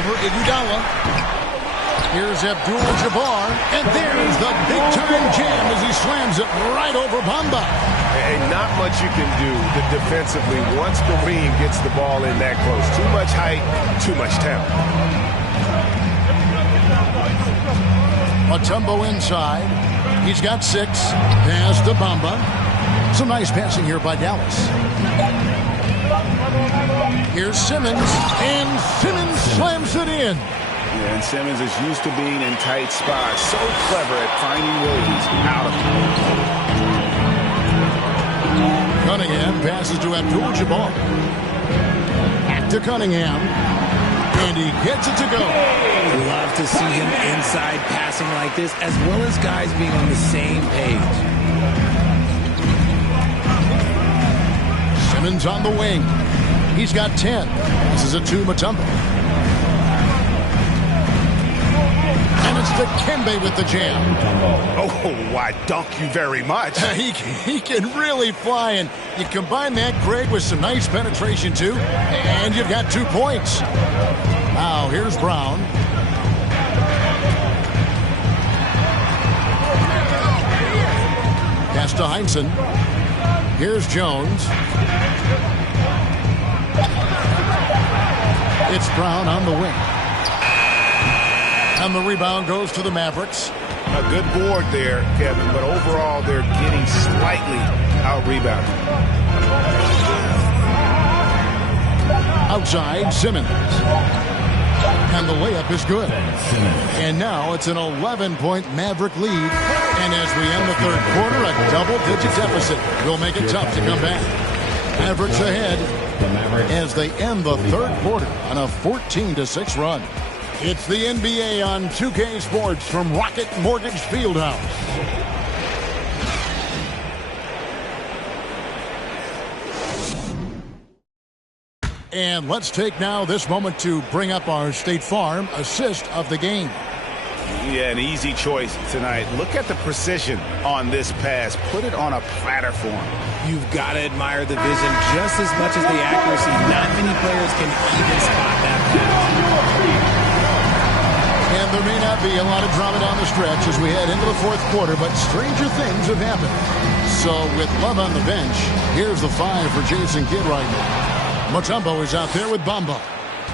Over Iguodala. Here's Abdul-Jabbar. And there's the big-time jam as he slams it right over Bamba. And not much you can do defensively once Kareem gets the ball in that close. Too much height, too much talent. Mutombo inside. He's got 6. Pass to Bamba. Some nice passing here by Dallas. Here's Simmons. And Simmons slams it in. Yeah, and Simmons is used to being in tight spots. So clever at finding ways out of it. Cunningham passes to Abdul-Jabbar. Back to Cunningham. And he gets it to go. Love to see him inside passing like this, as well as guys being on the same page. Simmons on the wing. He's got 10. This is a 2 Mutombo. And it's Dikembe with the jam. Oh, why, dunk you very much. He can really fly, and you combine that, Greg, with some nice penetration, too, and you've got 2 points. Now, here's Brown. Pass to Heinzen. Here's Jones. It's Brown on the wing. And the rebound goes to the Mavericks. A good board there, Kevin, but overall they're getting slightly out-rebounded. Outside, Simmons. And the layup is good. And now it's an 11-point Maverick lead. And as we end the third quarter, a double-digit deficit will make it tough to come back. Mavericks ahead as they end the third quarter on a 14-6 run. It's the NBA on 2K Sports from Rocket Mortgage Fieldhouse. And let's take now this moment to bring up our State Farm assist of the game. Yeah, an easy choice tonight. Look at the precision on this pass. Put it on a platter form. You've got to admire the vision just as much as the accuracy. Not many players can even spot that pass. And there may not be a lot of drama down the stretch as we head into the fourth quarter, but stranger things have happened. So with Love on the bench, here's the 5 for Jason Kidd right now. Mutombo is out there with Bamba.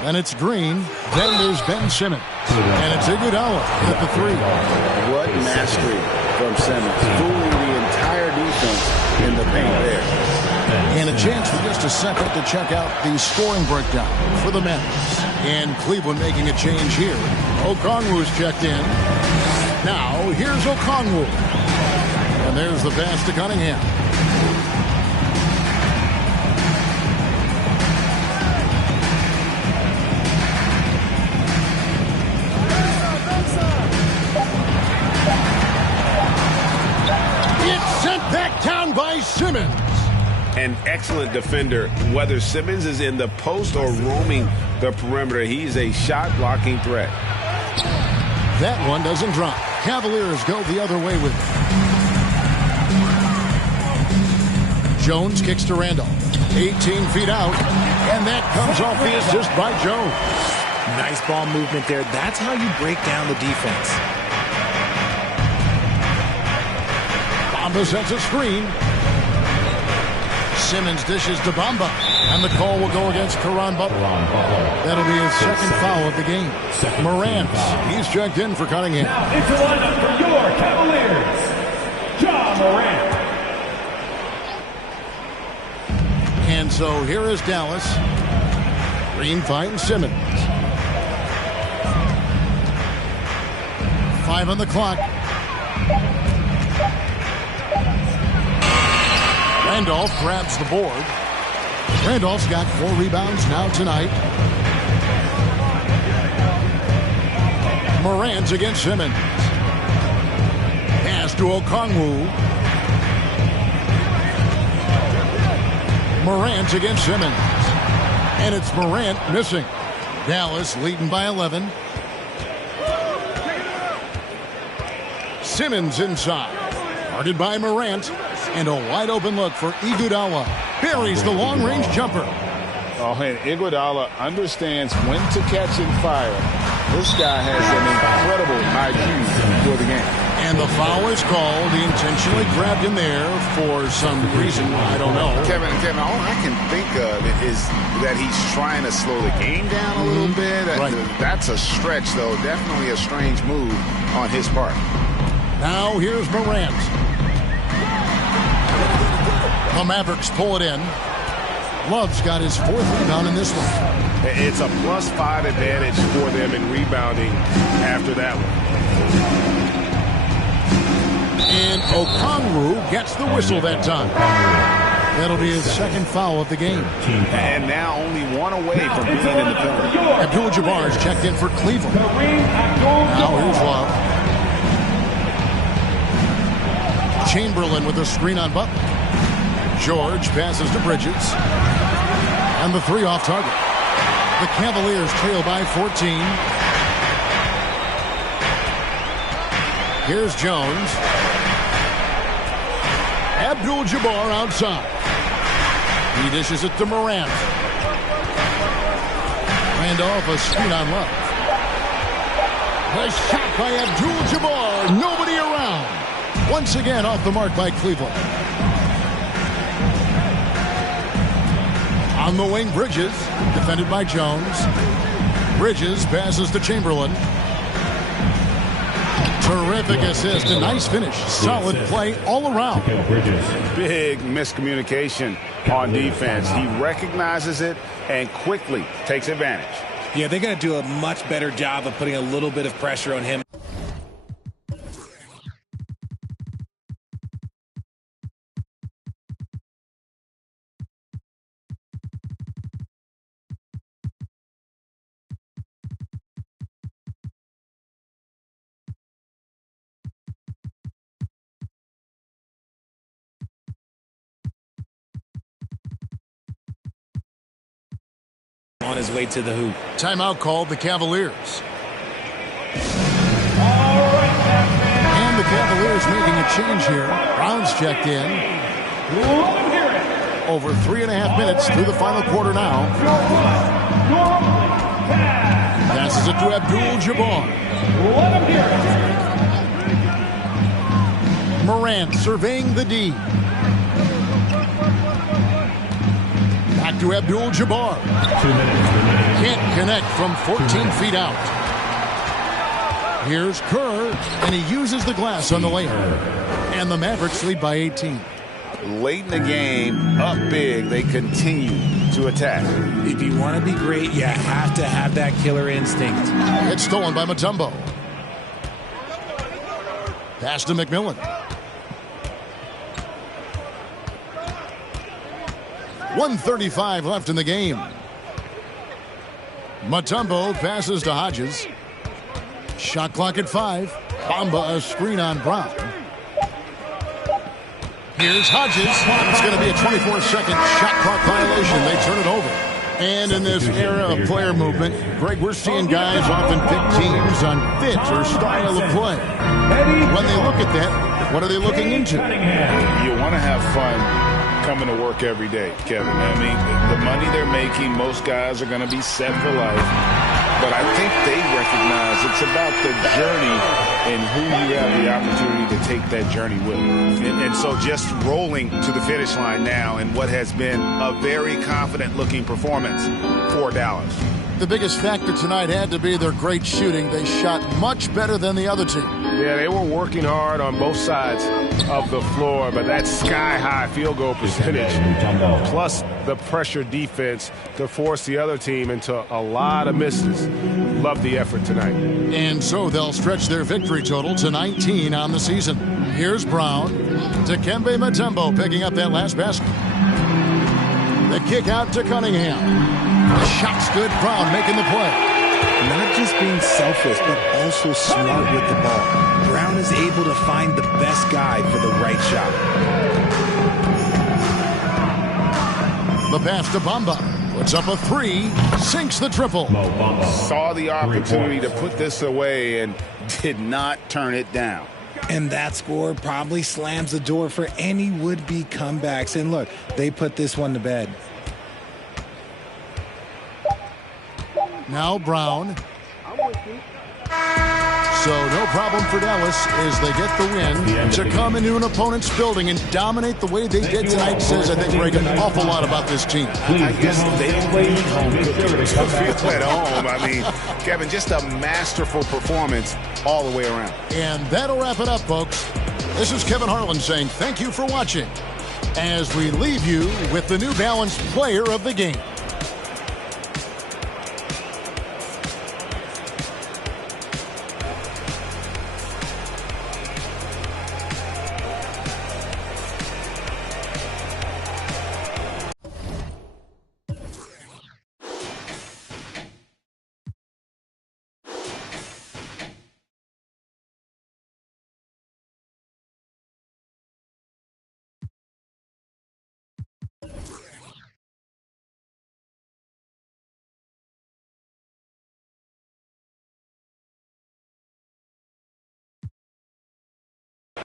Then it's Green. Then there's Ben Simmons. And it's Iguodala at the 3. What mastery from Simmons. Fooling the entire defense in the paint there. And a chance for just a second to check out the scoring breakdown for the men. And Cleveland making a change here. Okongwu's checked in. Now, here's Okongwu. And there's the pass to Cunningham. It's sent back down by Simmons. An excellent defender, whether Simmons is in the post or roaming the perimeter. He's a shot-blocking threat. That one doesn't drop. Cavaliers go the other way with it. Jones kicks to Randolph. 18 feet out. And that comes off the assist by Jones. Nice ball movement there. That's how you break down the defense. Bamba sets a screen. Simmons dishes to Bamba. And the call will go against Caron Butler. That'll be his second foul of the game. Morant, he's checked in for Cunningham. Now into lineup for your Cavaliers, Ja Morant. And so here is Dallas. Green finds Simmons. 5 on the clock. Randolph grabs the board. Randolph's got 4 rebounds now tonight. Morant's against Simmons. Pass to Okongwu. Morant's against Simmons. And it's Morant missing. Dallas leading by 11. Simmons inside. Guarded by Morant. And a wide open look for Iguodala. Buries the long-range jumper. Oh, and Iguodala understands when to catch and fire. This guy has an incredible IQ for the game. And the foul is called. He intentionally grabbed him there for some reason. I don't know. Kevin, all I can think of is that he's trying to slow the game down a little bit. Right. That's a stretch, though. Definitely a strange move on his part. Now here's Morant. The Mavericks pull it in. Love's got his 4th rebound in this one. It's a +5 advantage for them in rebounding after that one. And Okongwu gets the whistle that time. That'll be his second foul of the game. And now only 1 away from being in the penalty. Abdul-Jabbar's checked in for Cleveland. Now here's Love. Chamberlain with a screen on Butler. George passes to Bridges. And the 3 off target. The Cavaliers trail by 14. Here's Jones. Abdul-Jabbar outside. He dishes it to Morant. Randolph, a screen on Love. The shot by Abdul-Jabbar. Nobody around. Once again off the mark by Cleveland. On the wing, Bridges, defended by Jones. Bridges passes to Chamberlain. Terrific assist, a nice finish. Solid play all around. Big miscommunication on defense. He recognizes it and quickly takes advantage. Yeah, they're going to do a much better job of putting a little bit of pressure on him. On his way to the hoop. Timeout called the Cavaliers. And the Cavaliers making a change here. Brown's checked in. Over 3.5 minutes through the final quarter now. Passes it to Abdul-Jabbar. Morant surveying the D. Back to Abdul-Jabbar. 2 minutes remaining Can't connect from 14 feet out. Here's Kerr, and he uses the glass on the layup. And the Mavericks lead by 18. Late in the game, up big, they continue to attack. If you want to be great, you have to have that killer instinct. It's stolen by Mutombo. Pass to McMillan. 1:35 left in the game. Mutombo passes to Hodges. Shot clock at 5. Bamba a screen on Brown. Here's Hodges. It's going to be a 24-second shot clock violation. They turn it over. And in this era of player movement, Greg, we're seeing guys often pick teams on fit or style of play. When they look at that, what are they looking into? You want to have fun coming to work every day, Kevin. I mean, the money they're making, most guys are going to be set for life. But I think they recognize it's about the journey and who you have the opportunity to take that journey with. And so just rolling to the finish line now in what has been a very confident-looking performance for Dallas. The biggest factor tonight had to be their great shooting. They shot much better than the other team. Yeah, they were working hard on both sides of the floor, but that sky-high field goal percentage, plus the pressure defense to force the other team into a lot of misses. Love the effort tonight. And so they'll stretch their victory total to 19 on the season. Here's Brown. Dikembe Mutombo picking up that last basket. The kick out to Cunningham. The shot's good. Brown making the play. Not just being selfless, but also smart with the ball. Brown is able to find the best guy for the right shot. The pass to Bamba. Puts up a 3. Sinks the triple. Saw the opportunity to put this away and did not turn it down. And that score probably slams the door for any would-be comebacks. And look, they put this one to bed. Now Brown. So no problem for Dallas as they get the win. To come into an opponent's building and dominate the way they did tonight says, I think, Greg, an awful lot about this team. I guess they played home to feel at home. I mean, Kevin, just a masterful performance all the way around. And that'll wrap it up, folks. This is Kevin Harlan saying thank you for watching as we leave you with the New Balance Player of the Game.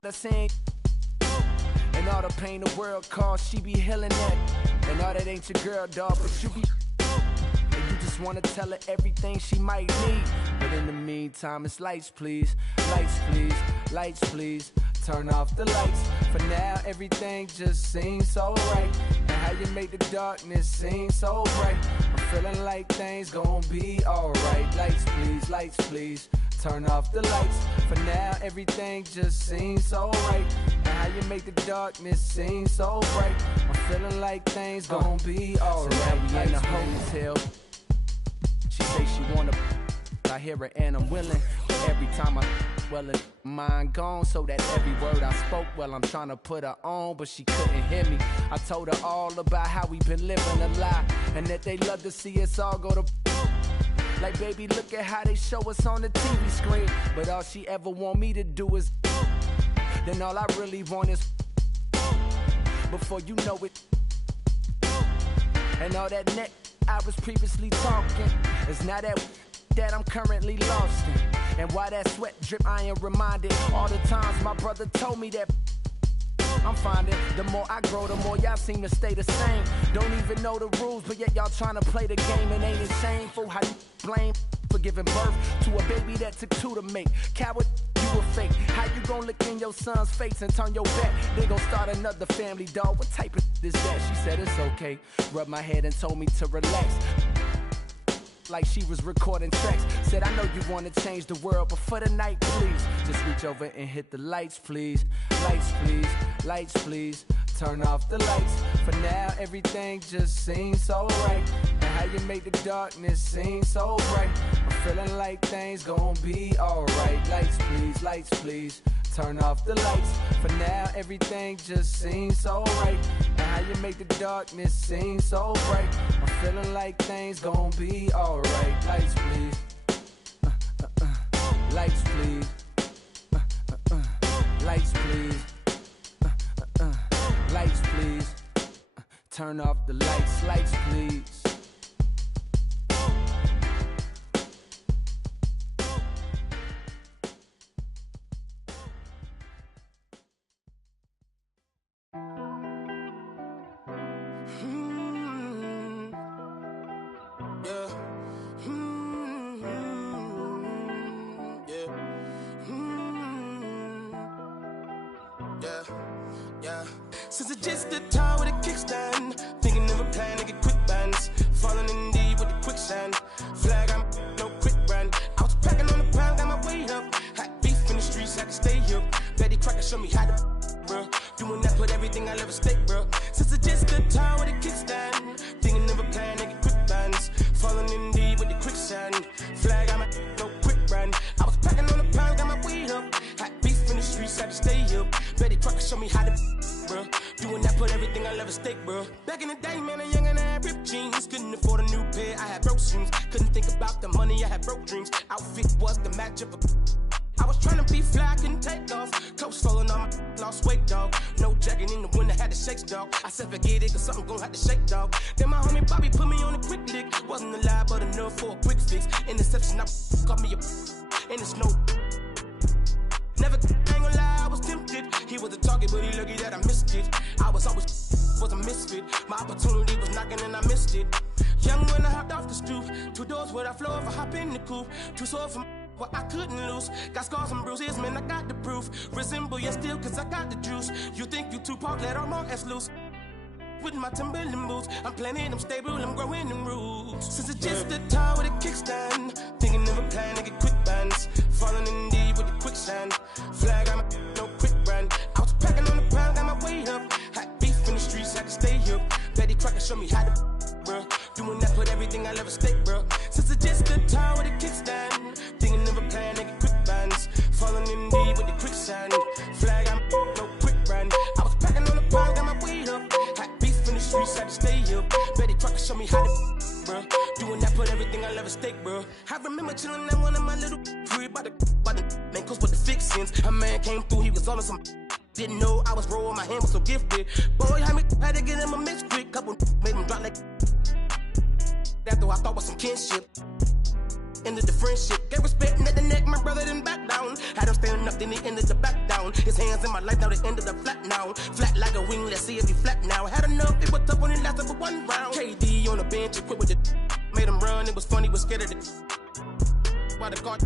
The same and all the pain the world caused, she be healing that. And all that ain't your girl, dog, but you be and you just wanna tell her everything she might need. But in the meantime, it's lights, please, lights, please, lights, please. Turn off the lights. For now, everything just seems so right. And how you make the darkness seem so bright. I'm feeling like things gon' be alright. Lights, please, lights, please. Turn off the lights. For now, everything just seems so right. And how you make the darkness seem so bright. I'm feeling like things gon' be alright. So now we in the hotel. She say she wanna. I hear her and I'm willing. But every time it's mine gone. So that every word I spoke, well, I'm trying to put her on, but she couldn't hear me. I told her all about how we been living a lie, and that they love to see us all go to. Like, baby, look at how they show us on the TV screen. But all she ever want me to do is. Then all I really want is. Before you know it. And all that neck I was previously talking is now that I'm currently lost in. And why that sweat drip, I am reminded all the times my brother told me that. I'm finding the more I grow, the more y'all seem to stay the same. Don't even know the rules, but yet y'all trying to play the game. And ain't it shameful how you blame for giving birth to a baby that took 2 to make? Coward, you a fake. How you gon' look in your son's face and turn your back? They gon' start another family, dog. What type of is that? She said it's okay. Rubbed my head and told me to relax. like she was recording tracks. Said, I know you want to change the world, but for the night, please, just reach over and hit the lights, please. Lights, please. Lights, please. Turn off the lights. For now, everything just seems so right. And how you make the darkness seem so bright. I'm feeling like things gon' be alright. Lights, please. Lights, please. Turn off the lights. For now, everything just seems so right. And how you make the darkness seem so bright. I'm feeling like things gon' be alright. Lights, please. Lights, please. Lights, please. Lights, please. Turn off the lights. Lights, please. Since it's just the time with a kickstand, thinking of a plan to get quick bands, falling in deep with the quicksand. Flag, I'm no quick brand. I was packing on the pound, got my weight up. Hot beef in the streets, I can stay here. Betty Crocker show me how to, bro. Doing that, put everything I'll ever stake, bro. Since it's just the time with a kickstand, thinking of a plan to get quick bands, falling in deep with the quicksand. Flag, I'm no quick brand. I was packing on the pound, got my weight up. Hot beef in the streets, I can stay here. Betty Crocker show me how to, bro. Doing that, put everything I'll ever stake, bro. Back in the day, man, a young and I had ripped jeans. Couldn't afford a new pair, I had broke shoes. Couldn't think about the money, I had broke dreams. Outfit was the match of a... I was trying to be fly, couldn't take off. Clothes falling on my lost weight, dog. No jacket in the winter, had to shake, dog. I said forget it, cause something gon' have to shake, dog. Then my homie Bobby put me on a quick lick. Wasn't alive, but enough for a quick fix. Interception, I got me a... And it's no... Never, I ain't gonna lie, I was tempted. He was a target, but he lucky that I missed it. I was always was a misfit. My opportunity was knocking and I missed it. Young when I hopped off the stoop. 2 doors where I flow if I hop in the coupe. 2 swords from what I couldn't lose. Got scars and bruises, man, I got the proof. Resemble you still, cause I got the juice. You think you Tupac, let all more ass loose. With my Timberland boots, I'm planning, I'm stable, I'm growing in roots. Since it's just the time with a kickstand, thinking of a plan to get quick bands, falling in deep with the quicksand. Flag, I'm no quick brand. I was packing on the pound, got my weight up. Hot beef in the streets, I can stay here. Betty Crocker show me how to, bro. Doing that, put everything I'll ever stake, bro. Since it's just the time with a kickstand, thinking of a plan to get quick bands, falling in deep with the quicksand. Flag, I'm no quick brand. I was packing on the pound, got my weight up. Streets had to stay here. Betty Crocker show me how to, bro. Doing that, put everything I'll ever stake, bro. I remember chilling at one of my little free by the man, cause with the fixins. A man came through, he was on some. Didn't know I was rolling, my hand was so gifted. Boy, had to get him a mix quick. Couple made him drop like that, though I thought was some kinship. Ended the friendship, gave respect at the neck, my brother didn't back down. Had him standing up, then he ended the back down. His hands in my life, now they ended up flat now. Flat like a wing, let's see if he flat now. Had enough, it was tough when it lasted for 1 round. KD on the bench, equipped with the made him run, it was funny, was scared of the by the guard.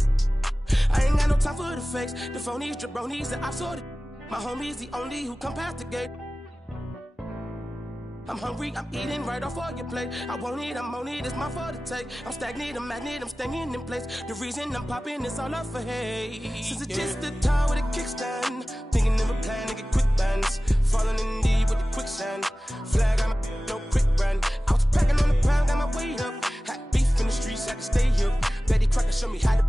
I ain't got no time for the fakes, the phonies, jabronis, the obsolete. My homie's the only who come past the gate. I'm hungry, I'm eating right off all your plate. I want it, I'm on it, it's my fault to take. I'm stagnant, I'm magnet, I'm staying in place. The reason I'm popping is all up for hate. Since it's just the time with a kickstand, thinking of a plan to get quick bands, falling in deep with the quicksand. Flag, I'm no quick brand. I was packing on the pound, got my weight up. Hot beef in the streets, I can stay here. Betty Crocker show me how to,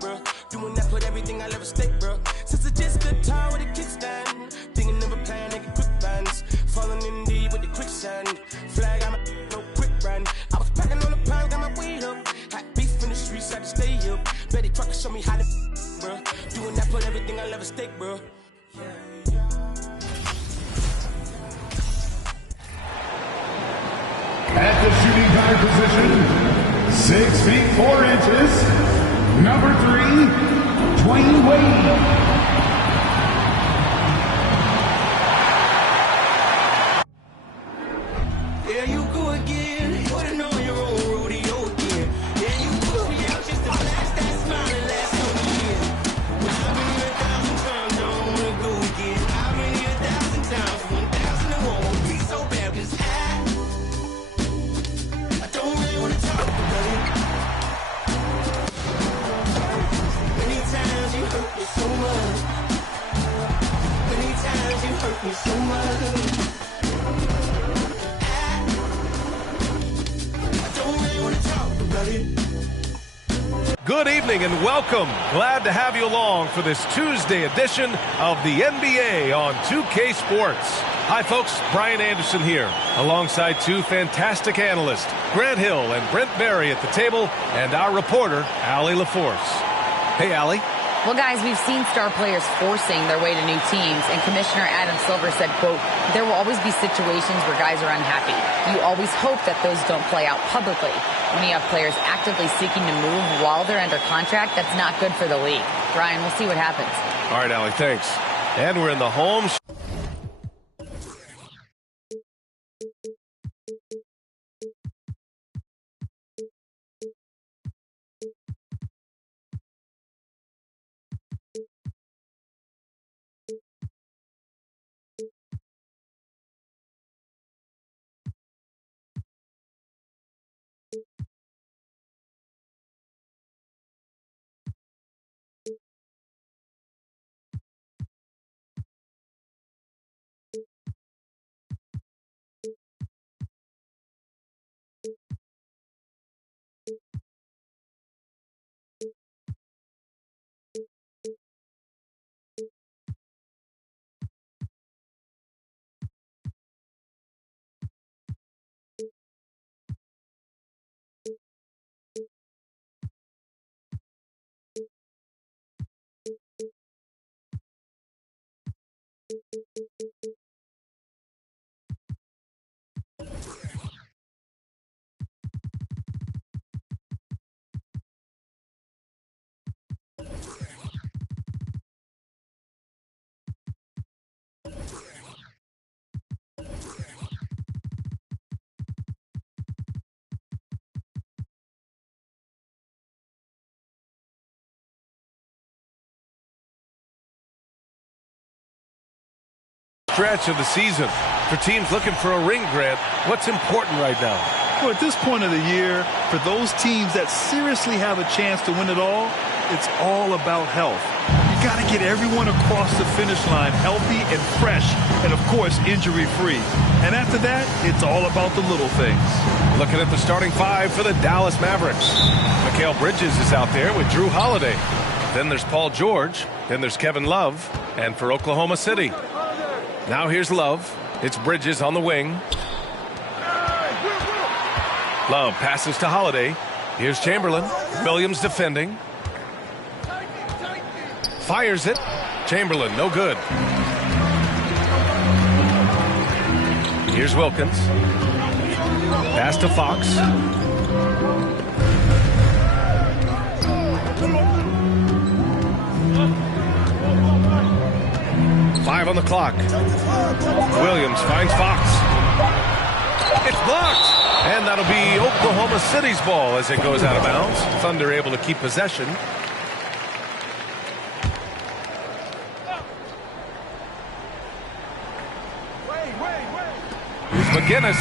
bro. Doing that, put everything I'll ever stake, bro. Since it's just the time with a kickstand, thinking of a plan to get quick bands, falling in deep with the quicksand. Flag, I'm no quick brand. I was packing on the pound, got my weight up. Hot beef in the streets, I can stay here. Betty Crocker show me how to, bro. Doing that, put everything I'll ever stake, bro. At the shooting guard position, 6 feet 4 inches, number 3, Dwayne Wade. Good evening and welcome. Glad to have you along for this Tuesday edition of the NBA on 2K Sports. Hi folks, Brian Anderson here, alongside two fantastic analysts, Grant Hill and Brent Barry at the table, and our reporter, Allie LaForce. Hey, Allie. Well, guys, we've seen star players forcing their way to new teams, and Commissioner Adam Silver said, quote, there will always be situations where guys are unhappy. You always hope that those don't play out publicly. When you have players actively seeking to move while they're under contract, that's not good for the league. Brian, we'll see what happens. All right, Allie, thanks. And we're in the home stretch of the season. For teams looking for a ring, Grant, what's important right now? Well, at this point of the year, for those teams that seriously have a chance to win it all, it's all about health. You got to get everyone across the finish line healthy and fresh, and of course, injury-free. And after that, it's all about the little things. Looking at the starting five for the Dallas Mavericks. Mikal Bridges is out there with Drew Holiday. Then there's Paul George. Then there's Kevin Love. And for Oklahoma City, now here's Love. It's Bridges on the wing. Love passes to Holiday. Here's Chamberlain. Williams defending. Fires it. Chamberlain, no good. Here's Wilkins. Pass to Fox. Five on the clock. Williams finds Fox. It's blocked. And that'll be Oklahoma City's ball as it goes out of bounds. Thunder able to keep possession. Here's McGinnis.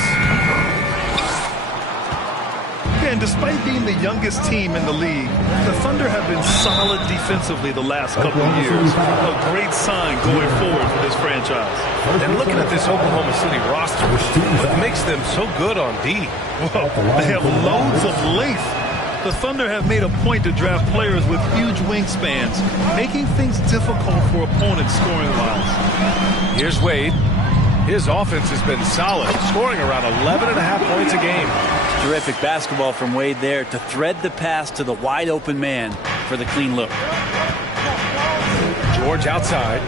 And despite being the youngest team in the league, the Thunder have been solid defensively the last couple of years. A great sign going forward for this franchise. And looking at this Oklahoma City roster, what makes them so good on D? Well, they have loads of length. The Thunder have made a point to draft players with huge wingspans, making things difficult for opponents scoring-wise. Here's Wade. His offense has been solid, scoring around 11.5 points a game. Terrific basketball from Wade there to thread the pass to the wide-open man for the clean look. George outside.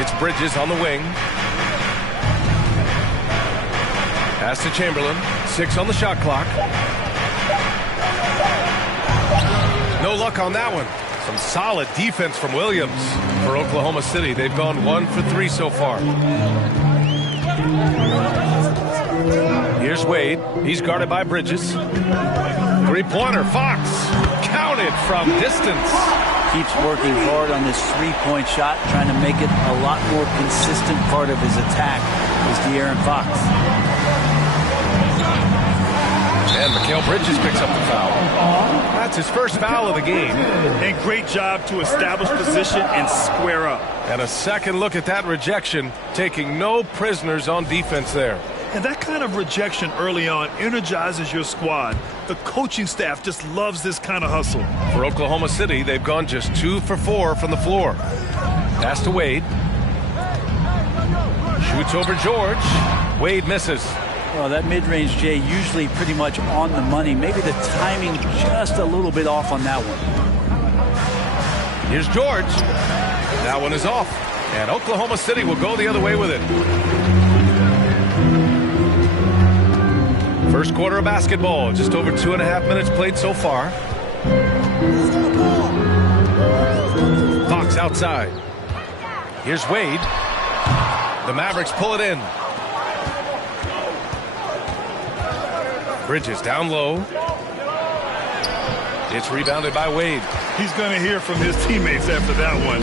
It's Bridges on the wing. Pass to Chamberlain. 6 on the shot clock. No luck on that one. Some solid defense from Williams for Oklahoma City. They've gone 1 for 3 so far. Here's Wade. He's guarded by Bridges. Three-pointer. Fox. Counted from distance. Keeps working hard on this three-point shot, trying to make it a lot more consistent part of his attack is De'Aaron Fox. And Mikal Bridges picks up the foul. That's his first foul of the game. And great job to establish position and square up. And a second look at that rejection, taking no prisoners on defense there. And that kind of rejection early on energizes your squad. The coaching staff just loves this kind of hustle. For Oklahoma City, they've gone just 2 for 4 from the floor. Pass to Wade. Shoots over George. Wade misses. Well, that mid-range, Jay, usually pretty much on the money. Maybe the timing just a little bit off on that one. Here's George. That one is off. And Oklahoma City will go the other way with it. First quarter of basketball. Just over 2.5 minutes played so far. Fox outside. Here's Wade. The Mavericks pull it in. Bridges down low. It's rebounded by Wade. He's going to hear from his teammates after that one.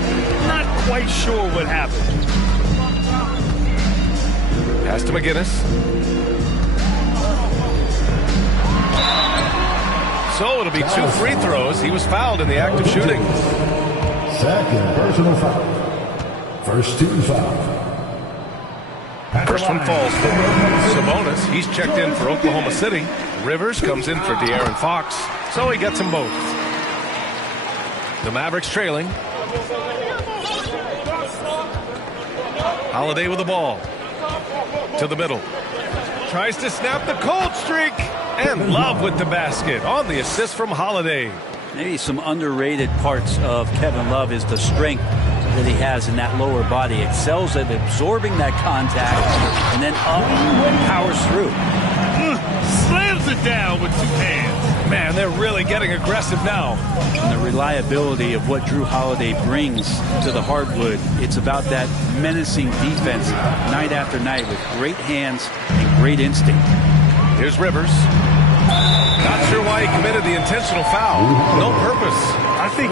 Not quite sure what happened. Pass to McGinnis. So it'll be 2 free throws. He was fouled in the act of shooting. Second personal foul. First 2 fouls. First one falls for Sabonis. He's checked in for Oklahoma City. Rivers comes in for De'Aaron Fox. So he gets them both. The Mavericks trailing. Holiday with the ball. To the middle. Tries to snap the cold streak. And Love with the basket on the assist from Holiday. Maybe some underrated parts of Kevin Love is the strength that he has in that lower body. Excels at absorbing that contact and then up and powers through. Slams it down with 2 hands. Man, they're really getting aggressive now. And the reliability of what Drew Holiday brings to the hardwood, it's about that menacing defense night after night with great hands and great instinct. Here's Rivers. Not sure why he committed the intentional foul. No purpose. I think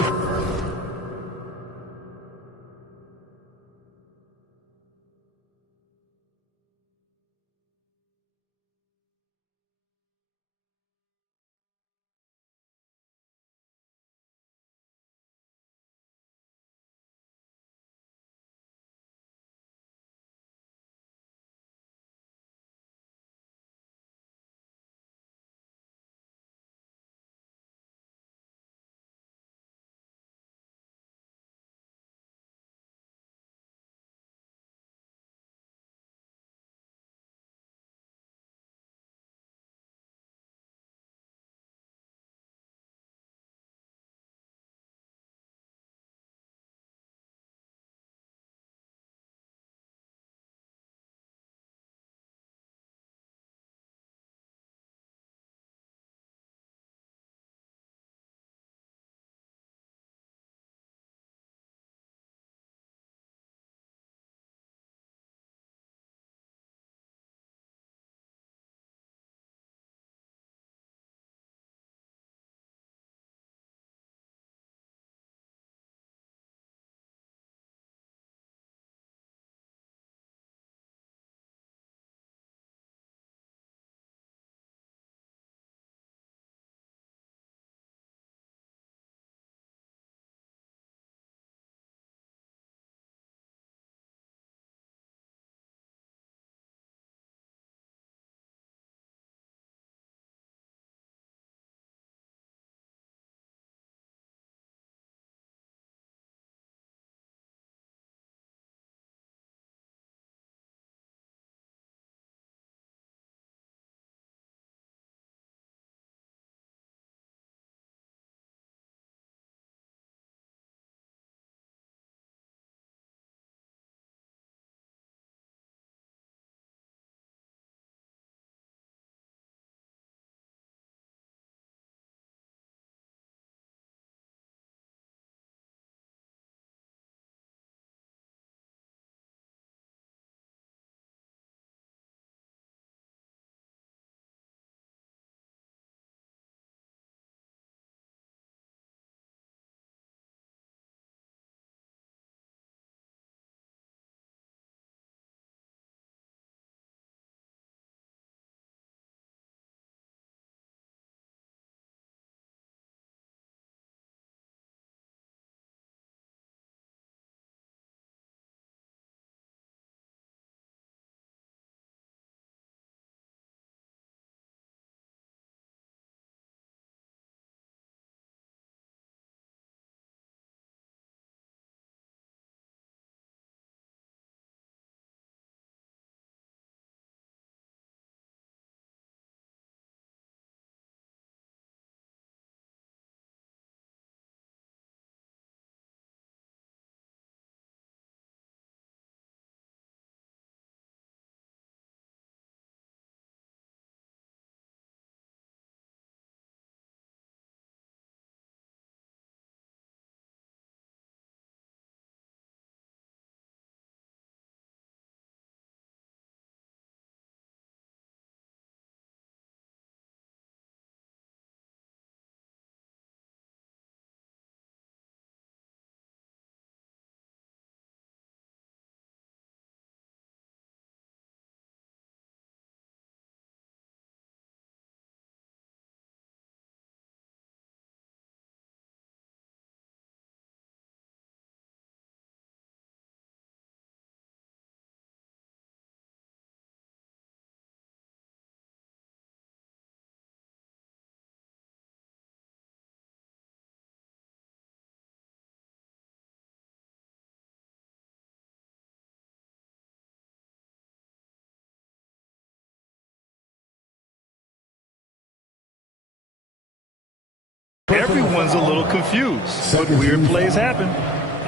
Kevin's a little confused, but weird plays happen.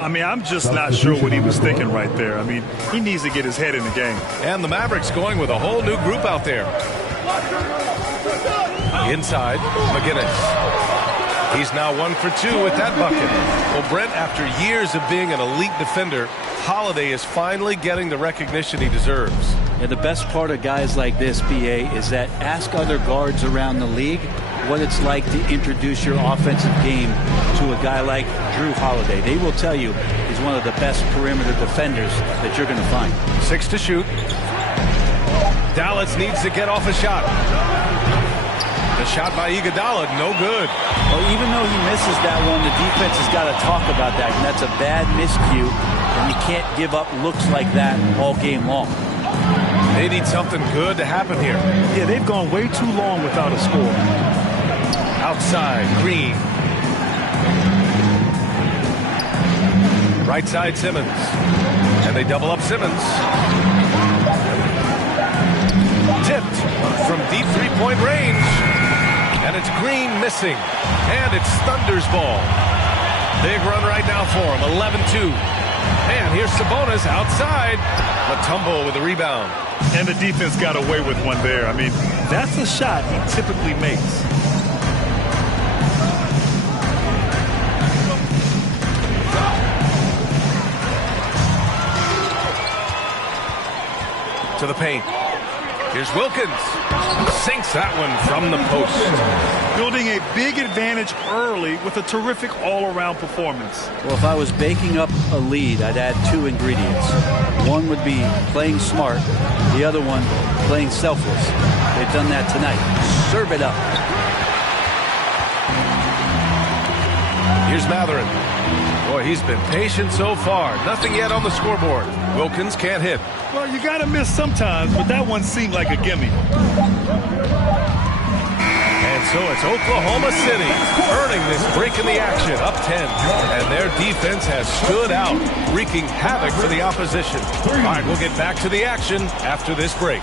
I mean, I'm just not sure what he was thinking right there. I mean, he needs to get his head in the game. And the Mavericks going with a whole new group out there. Inside, McGinnis. He's now 1 for 2 with that bucket. Well, Brent, after years of being an elite defender, Holiday is finally getting the recognition he deserves. And the best part of guys like this, BA, is that ask other guards around the league what it's like to introduce your offensive game to a guy like Drew Holiday. They will tell you he's one of the best perimeter defenders that you're going to find. 6 to shoot. Dallas needs to get off a shot. The shot by Iguodala, no good. Well, even though he misses that one, the defense has got to talk about that. And that's a bad miscue, and you can't give up looks like that all game long. They need something good to happen here. Yeah, they've gone way too long without a score. Outside, Green. Right side, Simmons. And they double up Simmons. Tipped from deep three-point range. And it's Green missing. And it's Thunder's ball. Big run right now for him, 11-2. And here's Sabonis outside. Mutombo with the rebound. And the defense got away with one there. I mean, that's a shot he typically makes. To the paint. Here's Wilkins. Sinks that one from the post. Building a big advantage early with a terrific all-around performance. Well, if I was baking up a lead, I'd add 2 ingredients. One would be playing smart. The other one, playing selfless. They've done that tonight. Serve it up. Here's Mathurin. Boy, he's been patient so far. Nothing yet on the scoreboard. Wilkins can't hit. Well, you got to miss sometimes, but that one seemed like a gimme. And so it's Oklahoma City earning this break in the action, up 10. And their defense has stood out, wreaking havoc for the opposition. All right, we'll get back to the action after this break.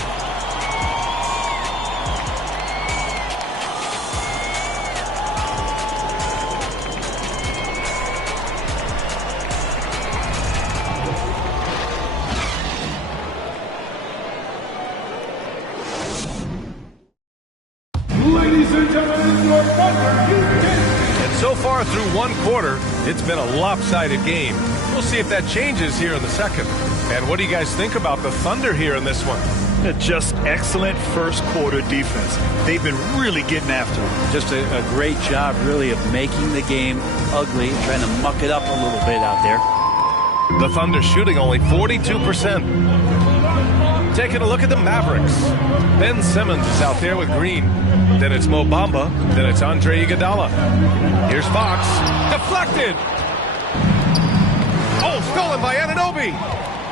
And so far through one quarter, it's been a lopsided game. We'll see if that changes here in the second. And what do you guys think about the Thunder here in this one? Just excellent first quarter defense. They've been really getting after it. Just a great job, really, of making the game ugly, trying to muck it up a little bit out there. The Thunder shooting only 42%. Taking a look at the Mavericks. Ben Simmons is out there with Green. Then it's Mo Bamba. Then it's Andre Iguodala. Here's Fox. Deflected. Oh, stolen by Anunoby.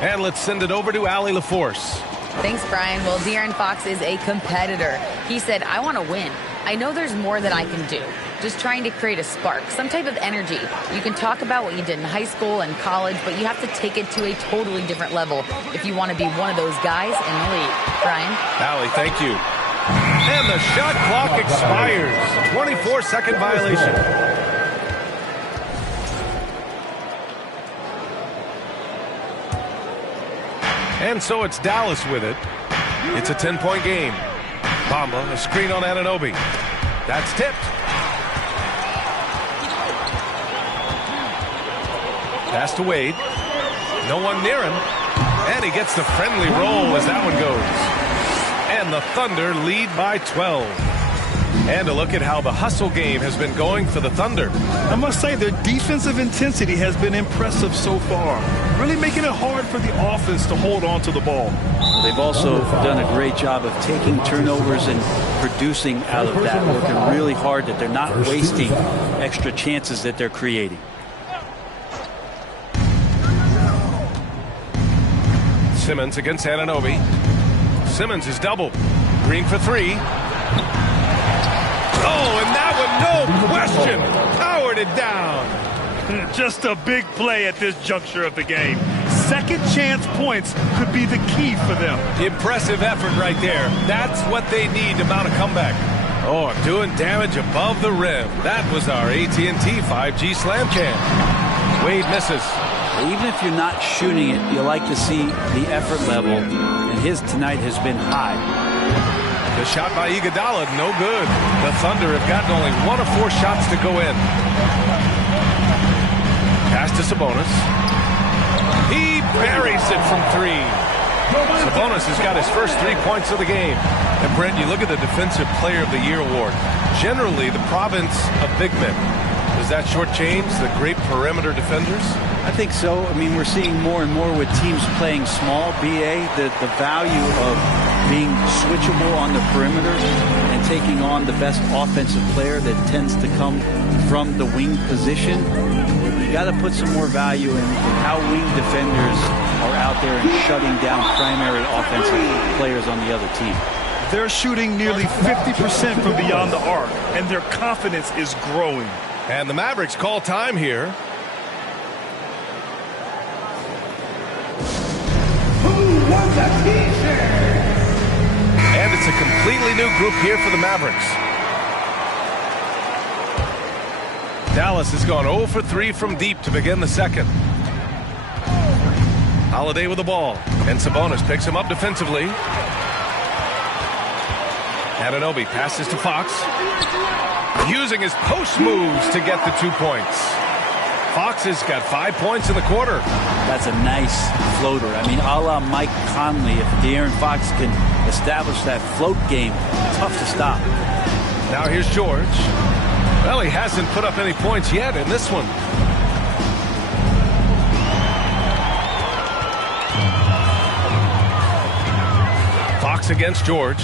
And let's send it over to Allie LaForce. Thanks, Brian. Well, De'Aaron Fox is a competitor. He said, I want to win. I know there's more that I can do. Just trying to create a spark, some type of energy. You can talk about what you did in high school and college, but you have to take it to a totally different level if you want to be one of those guys in the league. Brian? Allie, thank you. And the shot clock expires. 24-second violation. And so it's Dallas with it. It's a 10-point game. Bamba, a screen on Anunoby. That's tipped. Pass to Wade. No one near him. And he gets the friendly roll as that one goes. And the Thunder lead by 12. And a look at how the hustle game has been going for the Thunder. I must say their defensive intensity has been impressive so far. Really making it hard for the offense to hold on to the ball. They've also done a great job of taking turnovers and producing out of that, working really hard that they're not wasting extra chances that they're creating. Simmons against Anunoby. Simmons is doubled. Green for 3. Oh, and that one, no question, powered it down. Just a big play at this juncture of the game. Second chance points could be the key for them. Impressive effort right there. That's what they need to mount a comeback. Oh, doing damage above the rim. That was our AT&T 5G slam cam. Wade misses. Even if you're not shooting it, you like to see the effort level, and his tonight has been high. The shot by Iguodala, no good. The Thunder have gotten only 1 of 4 shots to go in. Pass to Sabonis. He buries it from 3. Sabonis has got his first 3 points of the game. And Brent, you look at the Defensive Player of the Year award. Generally, the province of big men. Does that shortchange the great perimeter defenders? I think so. I mean, we're seeing more and more with teams playing small, BA, the value of being switchable on the perimeter and taking on the best offensive player that tends to come from the wing position. You got to put some more value in how wing defenders are out there and shutting down primary offensive players on the other team. They're shooting nearly 50% from beyond the arc, and their confidence is growing. And the Mavericks call time here. And it's a completely new group here for the Mavericks. Dallas has gone 0 for 3 from deep to begin the second. Holiday with the ball, and Sabonis picks him up defensively. Anunoby passes to Fox, using his post moves to get the 2 points. Fox has got 5 points in the quarter. That's a nice floater. I mean, a la Mike Conley, if De'Aaron Fox can establish that float game, tough to stop. Now here's George. Well, he hasn't put up any points yet in this one. Fox against George.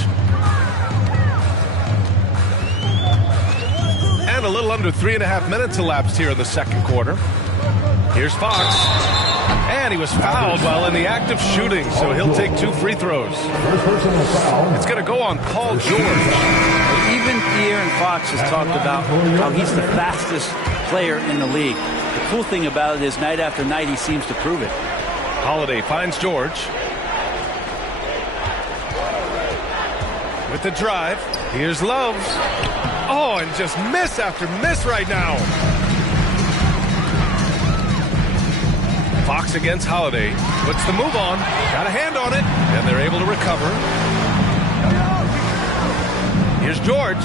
And a little under 3.5 minutes elapsed here in the second quarter. Here's Fox. And he was fouled while in the act of shooting, so he'll take 2 free throws. It's going to go on Paul George. Even De'Aaron Fox has talked about how he's the fastest player in the league. The cool thing about it is night after night he seems to prove it. Holiday finds George. With the drive, here's Love. Oh, and just miss after miss right now. Fox against Holiday. Puts the move on. Got a hand on it. And they're able to recover. Here's George.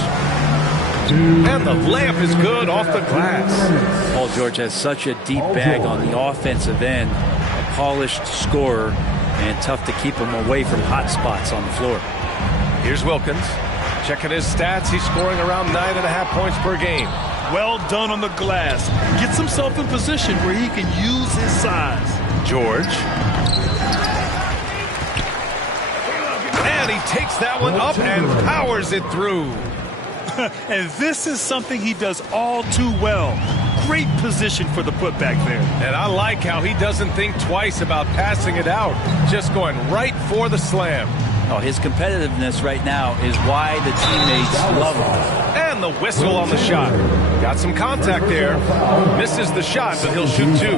And the layup is good off the glass. Paul George has such a deep bag on the offensive end. A polished scorer. And tough to keep him away from hot spots on the floor. Here's Wilkins. Checking his stats, he's scoring around 9.5 points per game. Well done on the glass. Gets himself in position where he can use his size. George. And he takes that one up and powers it through. And this is something he does all too well. Great position for the putback there. And I like how he doesn't think twice about passing it out. Just going right for the slam. Oh, his competitiveness right now is why the teammates love him. And the whistle on the shot. Got some contact there. Misses the shot, but he'll shoot 2.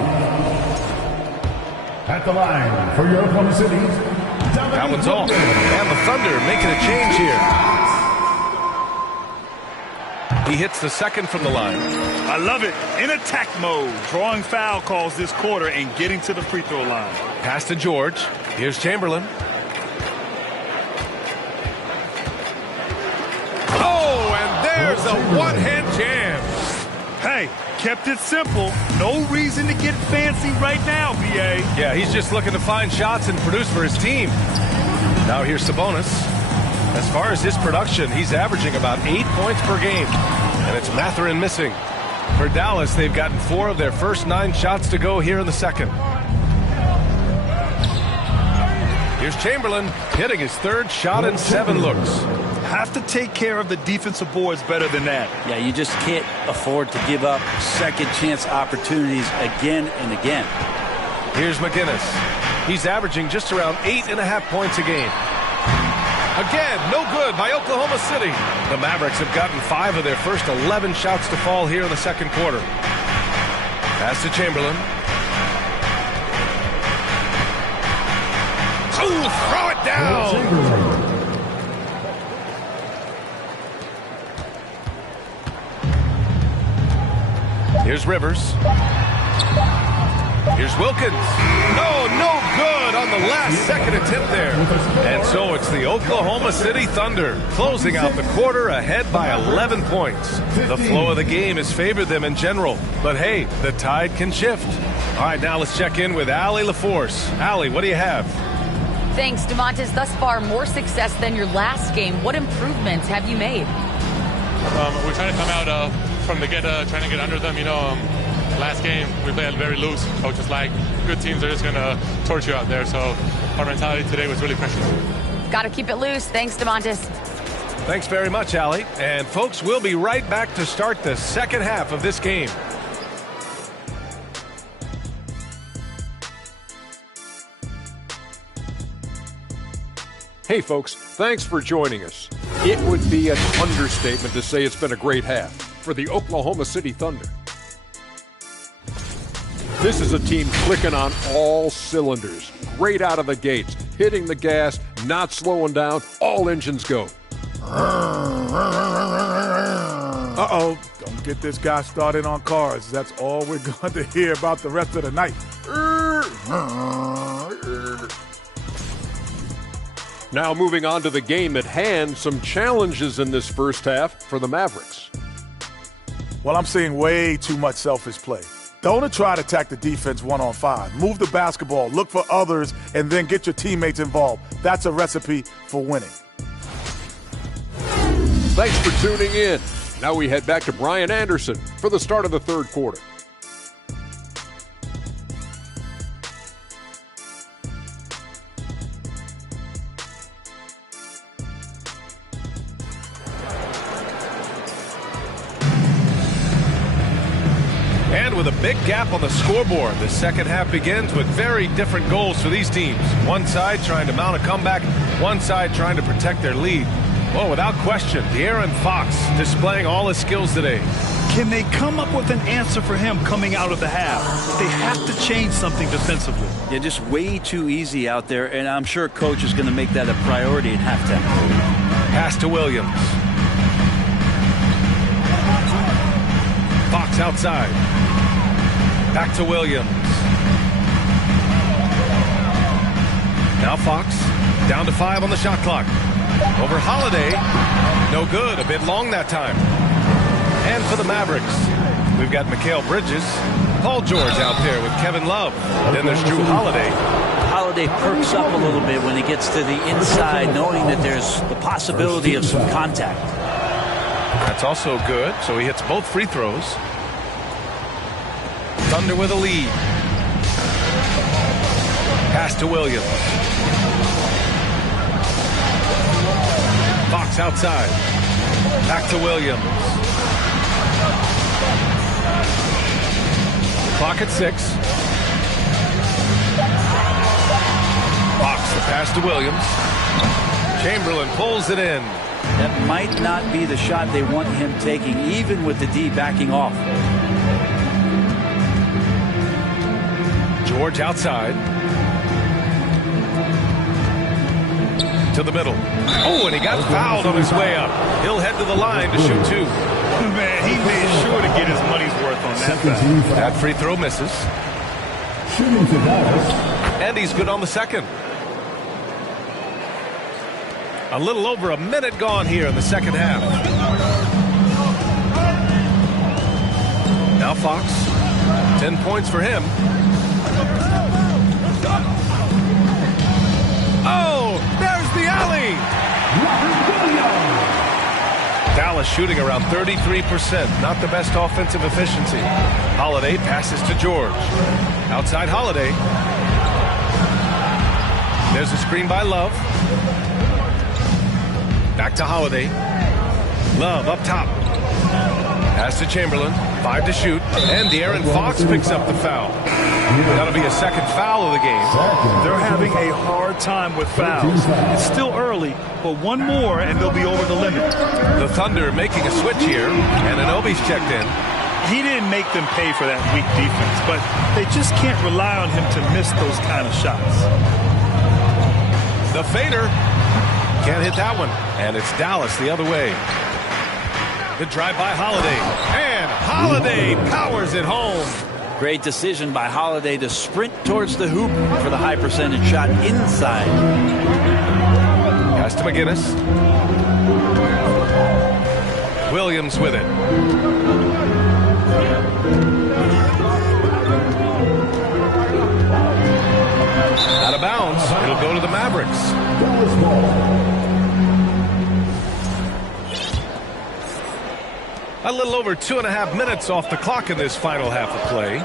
At the line for your Oklahoma City. That one's off. And the Thunder making a change here. He hits the second from the line. I love it. In attack mode. Drawing foul calls this quarter and getting to the free throw line. Pass to George. Here's Chamberlain. There's a one-hand jam. Hey, kept it simple. No reason to get fancy right now, B.A. Yeah, he's just looking to find shots and produce for his team. Now here's Sabonis. As far as his production, he's averaging about 8 points per game. And it's Mathurin missing. For Dallas, they've gotten 4 of their first 9 shots to go here in the second. Here's Chamberlain hitting his 3rd shot in 7 looks. Have to take care of the defensive boards better than that. Yeah, you just can't afford to give up second chance opportunities again and again. Here's McGinnis. He's averaging just around 8.5 points a game. Again, no good by Oklahoma City. The Mavericks have gotten 5 of their first 11 shots to fall here in the second quarter. Pass to Chamberlain. Ooh, throw it down. Here's Rivers. Here's Wilkins. No good on the last second attempt there. And so it's the Oklahoma City Thunder closing out the quarter ahead by 11 points. The flow of the game has favored them in general. But hey, the tide can shift. All right, now let's check in with Allie LaForce. Allie, what do you have? Thanks, DeMontis. Thus far, more success than your last game. What improvements have you made? We're trying to come out from the get, trying to get under them. Last game, we played very loose. Coaches like good teams are just going to torch you out there. So our mentality today was really precious. Got to keep it loose. Thanks, DeMontis. Thanks very much, Allie. And folks, we'll be right back to start the second half of this game. Hey, folks, thanks for joining us. It would be an understatement to say it's been a great half for the Oklahoma City Thunder. This is a team clicking on all cylinders, great out of the gates, hitting the gas, not slowing down, all engines go. Uh-oh, don't get this guy started on cars. That's all we're going to hear about the rest of the night. Now moving on to the game at hand, some challenges in this first half for the Mavericks. Well, I'm seeing way too much selfish play. Don't try to attack the defense 1-on-5. Move the basketball, look for others, and then get your teammates involved. That's a recipe for winning. Thanks for tuning in. Now we head back to Brian Anderson for the start of the third quarter. And with a big gap on the scoreboard, the second half begins with very different goals for these teams. One side trying to mount a comeback, one side trying to protect their lead. Well, without question, De'Aaron Fox displaying all his skills today. Can they come up with an answer for him coming out of the half? They have to change something defensively. Yeah, just way too easy out there, and I'm sure coach is going to make that a priority at halftime. Pass to Williams. Fox outside. Back to Williams. Now Fox down to 5 on the shot clock. Over Holiday. No good. A bit long that time. And for the Mavericks, we've got Mikal Bridges, Paul George out there with Kevin Love. Then there's Drew Holiday. Holiday perks up a little bit when he gets to the inside, knowing that there's the possibility of some contact. That's also good. So he hits both free throws. Thunder with a lead. Pass to Williams. Fox outside. Back to Williams. Clock at 6. Fox, the pass to Williams. Chamberlain pulls it in. That might not be the shot they want him taking, even with the D backing off. George outside. To the middle. Oh, and he got fouled on his way up. He'll head to the line to shoot 2. Man, he made sure to get his money's worth on that foul. That free throw misses. Shooting to Dallas. And he's good on the second. A little over a minute gone here in the second half. Now Fox. 10 points for him. Oh, there's the alley. Dallas shooting around 33%. Not the best offensive efficiency. Holiday passes to George. Outside Holiday. There's a screen by Love. Back to Holiday. Love up top. Pass to Chamberlain. 5 to shoot. And De'Aaron Fox picks up the foul. That'll be a second foul of the game. They're having a hard time with fouls. It's still early, but one more and they'll be over the limit. The Thunder making a switch here, and Anunoby's checked in. He didn't make them pay for that weak defense, but they just can't rely on him to miss those kind of shots. The fader. Can't hit that one. And it's Dallas the other way. The drive by Holiday. And Holiday powers it home. Great decision by Holiday to sprint towards the hoop for the high percentage shot inside. Pass to McGinnis. Williams with it. Out of bounds. It'll go to the Mavericks. A little over 2.5 minutes off the clock in this final half of play.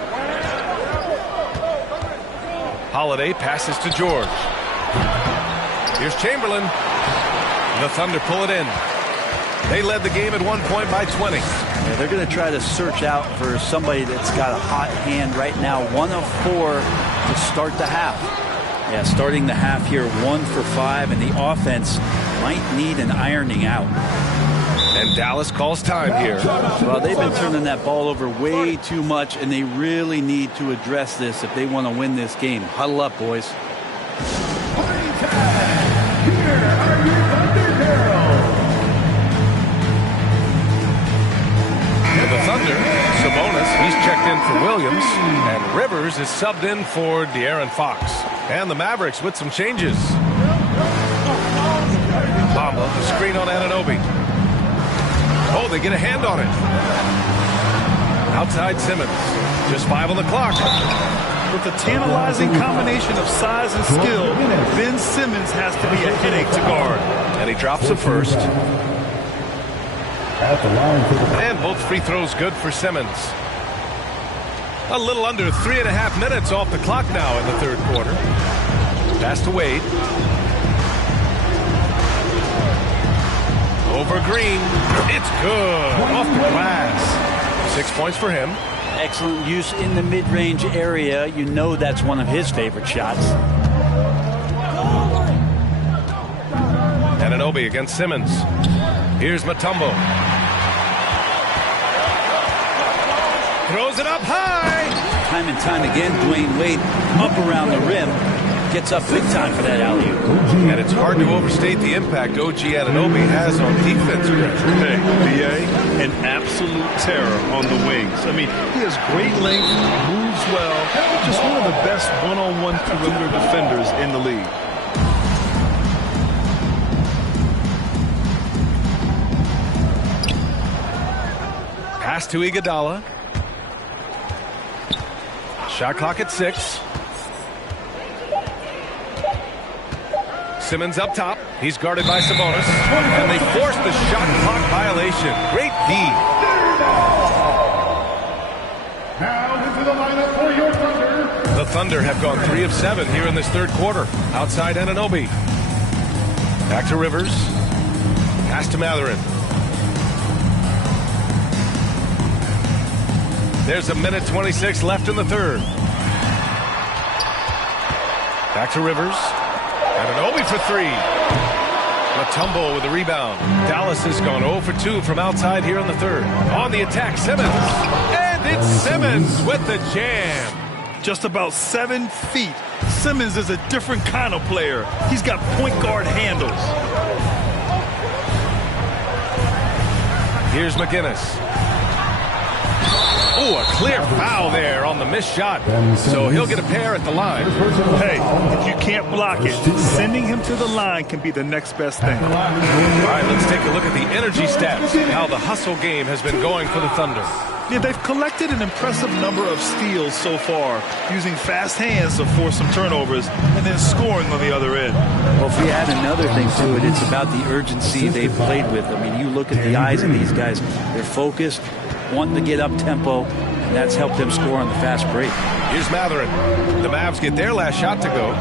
Holiday passes to George. Here's Chamberlain. The Thunder pull it in. They led the game at 1 point by 20. Yeah, they're going to try to search out for somebody that's got a hot hand right now. 1 of 4 to start the half. Yeah, starting the half here, 1 for 5, and the offense might need an ironing out. And Dallas calls time here. Well, they've been turning that ball over way too much, and they really need to address this if they want to win this game. Huddle up, boys. The Thunder, Sabonis, he's checked in for Williams, and Rivers is subbed in for De'Aaron Fox. And the Mavericks with some changes. Bamba, the screen on Anunoby. Oh, they get a hand on it. Outside Simmons. Just 5 on the clock. With a tantalizing combination of size and skill, Ben Simmons has to be a headache to guard. And he drops the first. And both free throws good for Simmons. A little under 3.5 minutes off the clock now in the third quarter. Pass to Wade. Over Green. It's good. Off the glass. 6 points for him. Excellent use in the mid-range area. You know that's one of his favorite shots. Anunoby against Simmons. Here's Mutombo. Throws it up high. Time and time again, Dwayne Wade up around the rim. Gets up big time for that alley-oop. And it's hard to overstate the impact OG Anunoby has on defense. Hey, B.A., an absolute terror on the wings. I mean, he has great length, moves well, just one of the best one-on-one perimeter defenders in the league. Pass to Iguodala. Shot clock at 6. Simmons up top. He's guarded by Sabonis. And they force the shot clock violation. Great D. Now into the lineup for your Thunder. The Thunder have gone 3 of 7 here in this third quarter. Outside Anunoby. Back to Rivers. Pass to Mathurin. There's a minute 26 left in the third. Back to Rivers. Anunoby for 3. Mutombo with the rebound. Dallas has gone 0 for 2 from outside here in the third. On the attack, Simmons. And it's Simmons with the jam. Just about 7 feet. Simmons is a different kind of player. He's got point guard handles. Here's McGinnis. Oh, a clear foul there on the missed shot. So he'll get a pair at the line. Hey, if you can't block it, sending him to the line can be the next best thing. All right, let's take a look at the energy stats, how the hustle game has been going for the Thunder. Yeah, they've collected an impressive number of steals so far, using fast hands to force some turnovers and then scoring on the other end. Well, if we add another thing to it, it's about the urgency they've played with. I mean, you look at the eyes of these guys. They're focused, wanting to get up tempo, and that's helped them score on the fast break. Here's Mathurin. The Mavs get their last shot to go.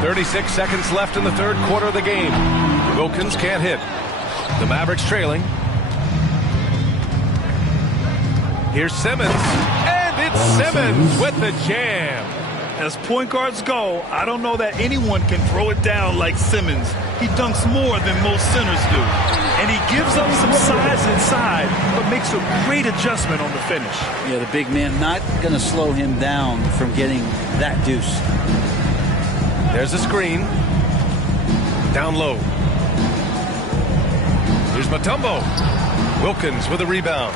36 seconds left in the third quarter of the game. Wilkins can't hit. The Mavericks trailing. Here's Simmons. And it's Simmons with the jam. As point guards go, I don't know that anyone can throw it down like Simmons. He dunks more than most centers do. And he gives up some size inside, but makes a great adjustment on the finish. Yeah, the big man not going to slow him down from getting that deuce. There's a screen. Down low. Here's Mutombo. Wilkins with a rebound.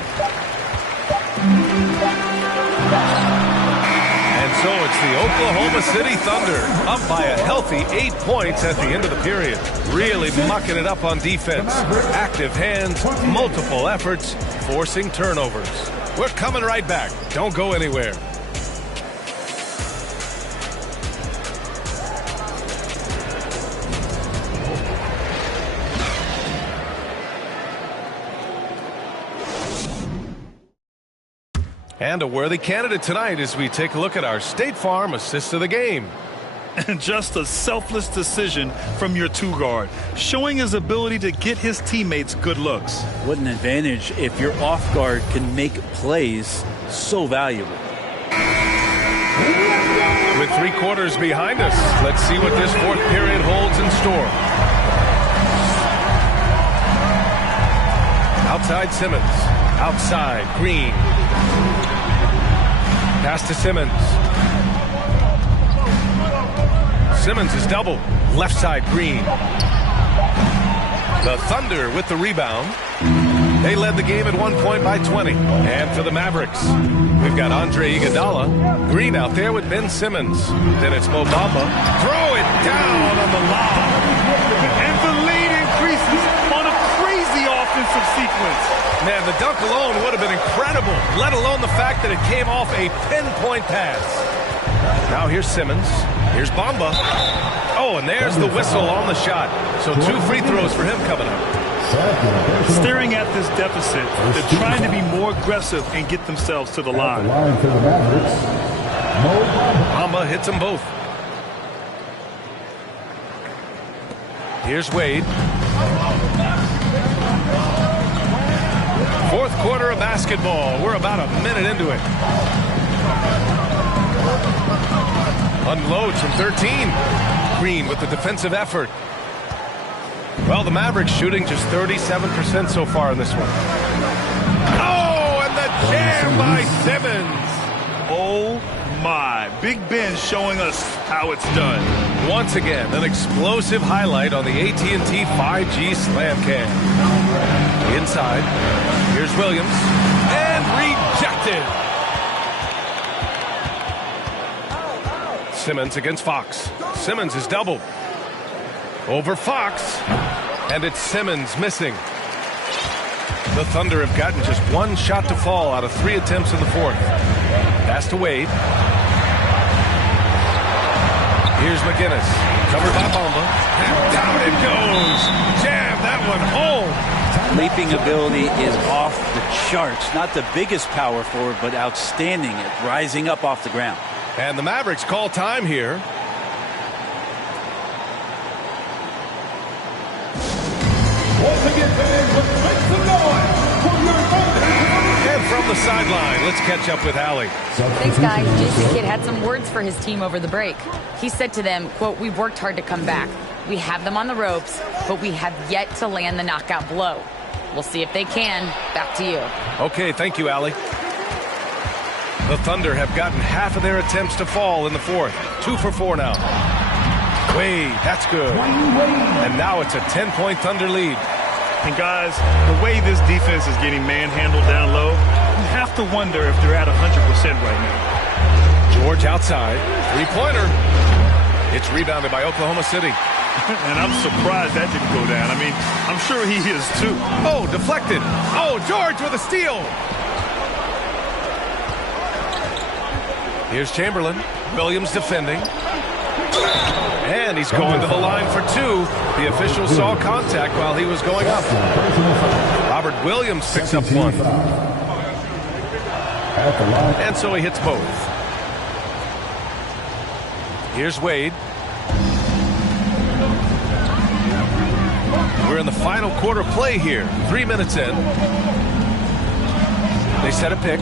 And so it's the Oklahoma City Thunder up by a healthy 8 points at the end of the period. Really mucking it up on defense. Active hands, multiple efforts, forcing turnovers. We're coming right back. Don't go anywhere. And a worthy candidate tonight as we take a look at our State Farm assist of the game. And just a selfless decision from your two-guard, showing his ability to get his teammates good looks. What an advantage if your off-guard can make plays so valuable. With 3 quarters behind us, let's see what this fourth period holds in store. Outside Simmons. Outside Green. Pass to Simmons. Simmons is double. Left side Green. The Thunder with the rebound. They led the game at 1 point by 20. And for the Mavericks, we've got Andre Iguodala. Green out there with Ben Simmons. Then it's Mo Bamba. Throw it down on the lob. And the lead increases on a crazy offensive sequence. Man, the dunk alone would have been incredible, let alone the fact that it came off a pinpoint pass. Now here's Simmons. Here's Bamba. Oh, and there's the whistle on the shot. So 2 free throws for him coming up. Staring at this deficit, they're trying to be more aggressive and get themselves to the line. Bamba hits them both. Here's Wade. Fourth quarter of basketball. We're about a minute into it. Unloads from 13. Green with the defensive effort. Well, the Mavericks shooting just 37% so far in this one. Oh, and the jam by Simmons. Oh, my. Big Ben showing us how it's done. Once again, an explosive highlight on the AT&T 5G Slam Cam. Inside. Here's Williams. And rejected. Simmons against Fox. Simmons is doubled. Over Fox. And it's Simmons missing. The Thunder have gotten just 1 shot to fall out of 3 attempts in the fourth. Pass to Wade. Here's McGinnis. Covered by Bamba. And down it goes. Jam that one home. Leaping ability is off the charts. Not the biggest power forward, but outstanding at rising up off the ground. And the Mavericks call time here. And from the sideline, let's catch up with Allie. Thanks, guys. Jason Kidd had some words for his team over the break. He said to them, quote, "We've worked hard to come back. We have them on the ropes, but we have yet to land the knockout blow. We'll see if they can." Back to you. Okay, thank you, Allie. The Thunder have gotten half of their attempts to fall in the fourth. 2 for 4 now. Wade, that's good. And now it's a 10-point Thunder lead. And guys, the way this defense is getting manhandled down low, you have to wonder if they're at 100% right now. George outside. 3-pointer. It's rebounded by Oklahoma City. And I'm surprised that didn't go down. I mean, I'm sure he is too. Oh, deflected. Oh, George with a steal. Here's Chamberlain. Williams defending. And he's going to the line for 2. The official saw contact while he was going up. Robert Williams picks up 1. And so he hits both. Here's Wade. We're in the final quarter play here. 3 minutes in. They set a pick.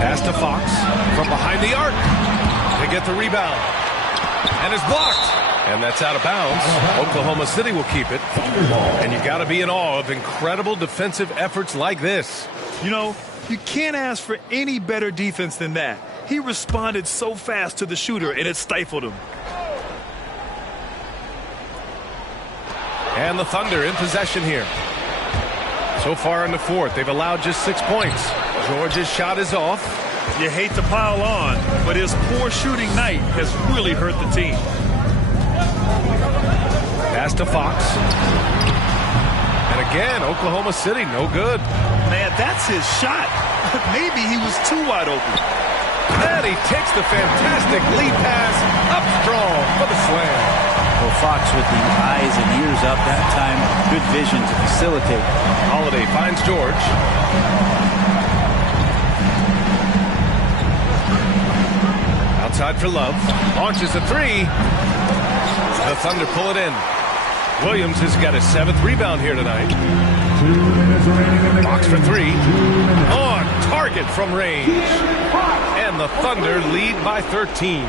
Pass to Fox from behind the arc. They get the rebound. And it's blocked. And that's out of bounds. Oklahoma City will keep it. And you got to be in awe of incredible defensive efforts like this. You know, you can't ask for any better defense than that. He responded so fast to the shooter, and it stifled him. And the Thunder in possession here. So far in the fourth, they've allowed just 6 points. George's shot is off. You hate to pile on, but his poor shooting night has really hurt the team. Pass to Fox. And again, Oklahoma City, no good. Man, that's his shot. Maybe he was too wide open. And he takes the fantastic lead pass up strong for the slam. Well, Fox with the eyes and ears up that time. Good vision to facilitate. Holiday finds George. Outside for Love. Launches a three. The Thunder pull it in. Williams has got his 7th rebound here tonight. Fox for three. On target from range. And the Thunder lead by 13.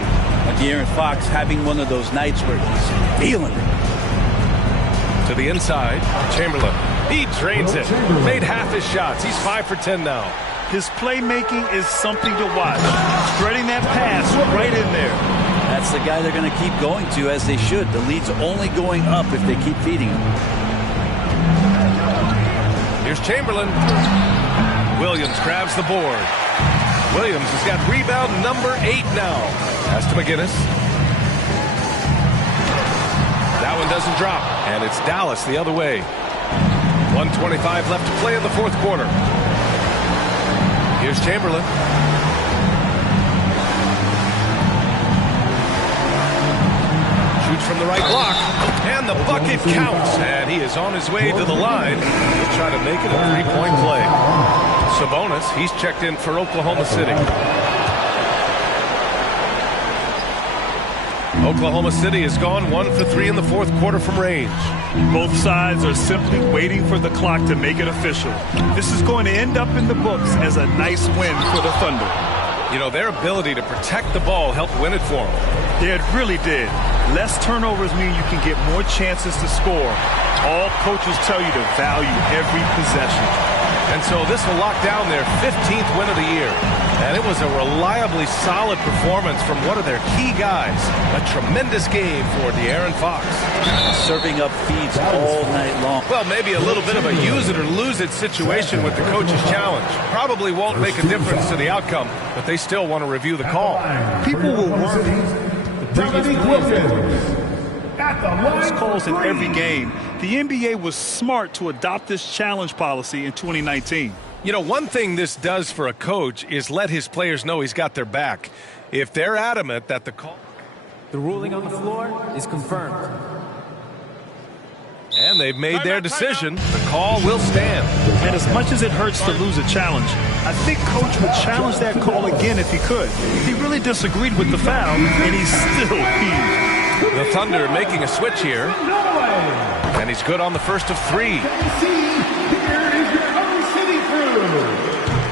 De'Aaron Fox having one of those nights where he's feeling it. To the inside. Chamberlain. He drains it. Made half his shots. He's 5 for 10 now. His playmaking is something to watch. Spreading that pass right in there. That's the guy they're going to keep going to, as they should. The lead's only going up if they keep feeding him. Here's Chamberlain. Williams grabs the board. Williams has got rebound number 8 now. Pass to McGinnis. That one doesn't drop. And it's Dallas the other way. 1:25 left to play in the fourth quarter. Here's Chamberlain. Shoots from the right block. And the bucket counts. And he is on his way to the line. He'll try to make it a 3-point play. Sabonis, he's checked in for Oklahoma City. Oklahoma City has gone 1 for 3 in the fourth quarter from range. Both sides are simply waiting for the clock to make it official. This is going to end up in the books as a nice win for the Thunder. You know, their ability to protect the ball helped win it for them. Yeah, it really did. Less turnovers mean you can get more chances to score. All coaches tell you to value every possession. And so this will lock down their 15th win of the year. And it was a reliably solid performance from one of their key guys. A tremendous game for De'Aaron Fox. Serving up feeds all night long. Well, maybe a little bit of a use it or lose it situation with the coach's challenge. Probably won't make a difference to the outcome, but they still want to review the call. People will worry. Those calls in every game. The NBA was smart to adopt this challenge policy in 2019. You know, one thing this does for a coach is let his players know he's got their back. If they're adamant that the call... The ruling on the floor is confirmed. And they've made their decision. The call will stand. And as much as it hurts to lose a challenge, I think Coach would challenge that call again if he could. He really disagreed with the foul, and he's still heaved. The Thunder making a switch here. And he's good on the first of 3.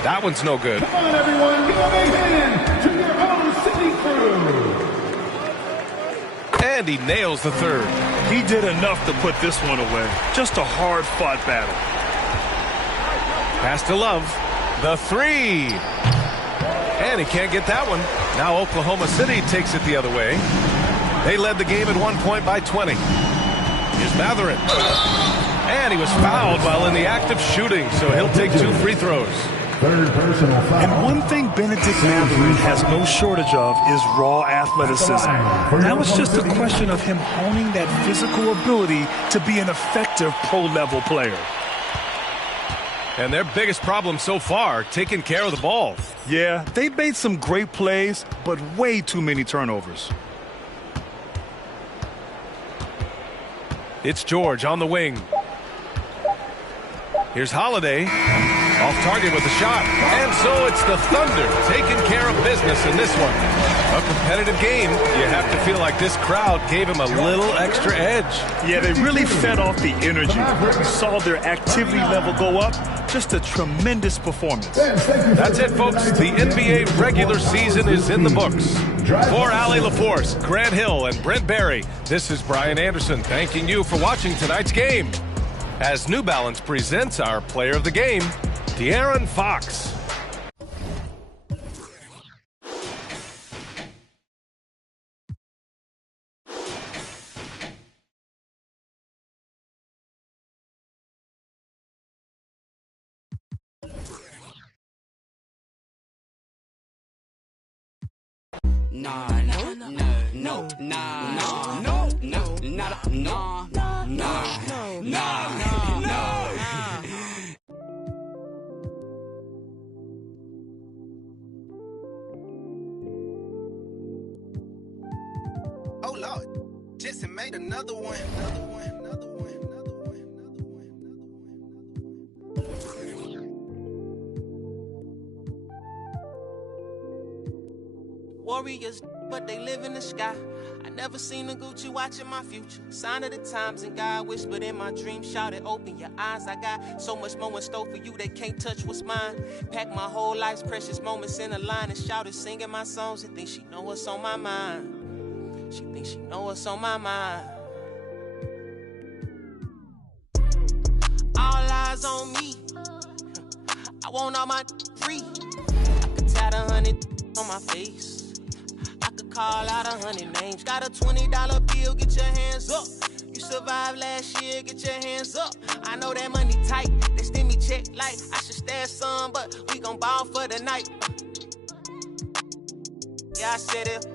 That one's no good. Come on, everyone, give a big hand to your own city crew. And he nails the third. He did enough to put this one away. Just a hard-fought battle. Pass to Love. The 3. And he can't get that one. Now Oklahoma City takes it the other way. They led the game at 1 point by 20. Here's Mathurin. And he was fouled while in the act of shooting, so he'll take 2 free throws. Third personal foul. And one thing Benedict Mathurin has no shortage of is raw athleticism. Now it's just a question of him honing that physical ability to be an effective pro-level player. And their biggest problem so far, taking care of the ball. Yeah, they've made some great plays, but way too many turnovers. It's George on the wing. Here's Holiday. Off target with the shot. And so it's the Thunder taking care of business in this one. A competitive game. You have to feel like this crowd gave him a little extra edge. Yeah, they really fed off the energy. You saw their activity level go up. Just a tremendous performance. That's it, folks. The NBA regular season is in the books. For Allie LaForce, Grant Hill, and Brent Barry, this is Brian Anderson thanking you for watching tonight's game. As New Balance presents our player of the game, De'Aaron Fox. Nah, no, no, no, nah, no, no, no, nah, no, no, no, no. Oh Lord, Jetson made another one. Warriors, but they live in the sky. I never seen a Gucci watching my future. Sign of the times, and God whispered in my dream, shouted, open your eyes. I got so much more in store for you, they can't touch what's mine. Pack my whole life's precious moments in a line and shouted, singing my songs and think she know what's on my mind. She thinks she know what's on my mind. All eyes on me. I want all my free. I could tat 100 on my face. Call out 100 names. Got a $20 bill, get your hands up. You survived last year, get your hands up. I know that money tight, they send me check like I should stash some, but we gon' ball for the night. Yeah, I said it.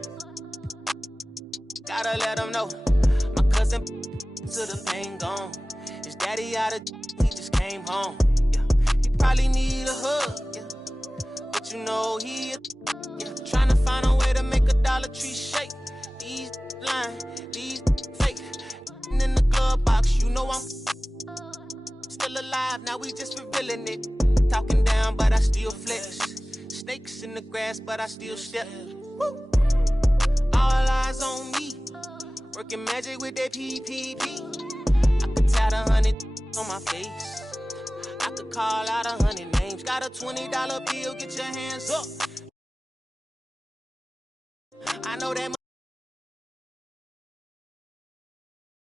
Gotta let them know. My cousin to the pain gone. His daddy out of he just came home. Yeah. He probably need a hug, yeah. But you know he trying to find a way to make a Dollar Tree shake. These lying, these fake. In the glove box, you know I'm still alive. Now we just revealing it. Talking down, but I still flex. Snakes in the grass, but I still step. Woo. All eyes on me. Working magic with that PPP. I could tat 100 on my face. I could call out 100 names. Got a $20 bill, get your hands up. I know that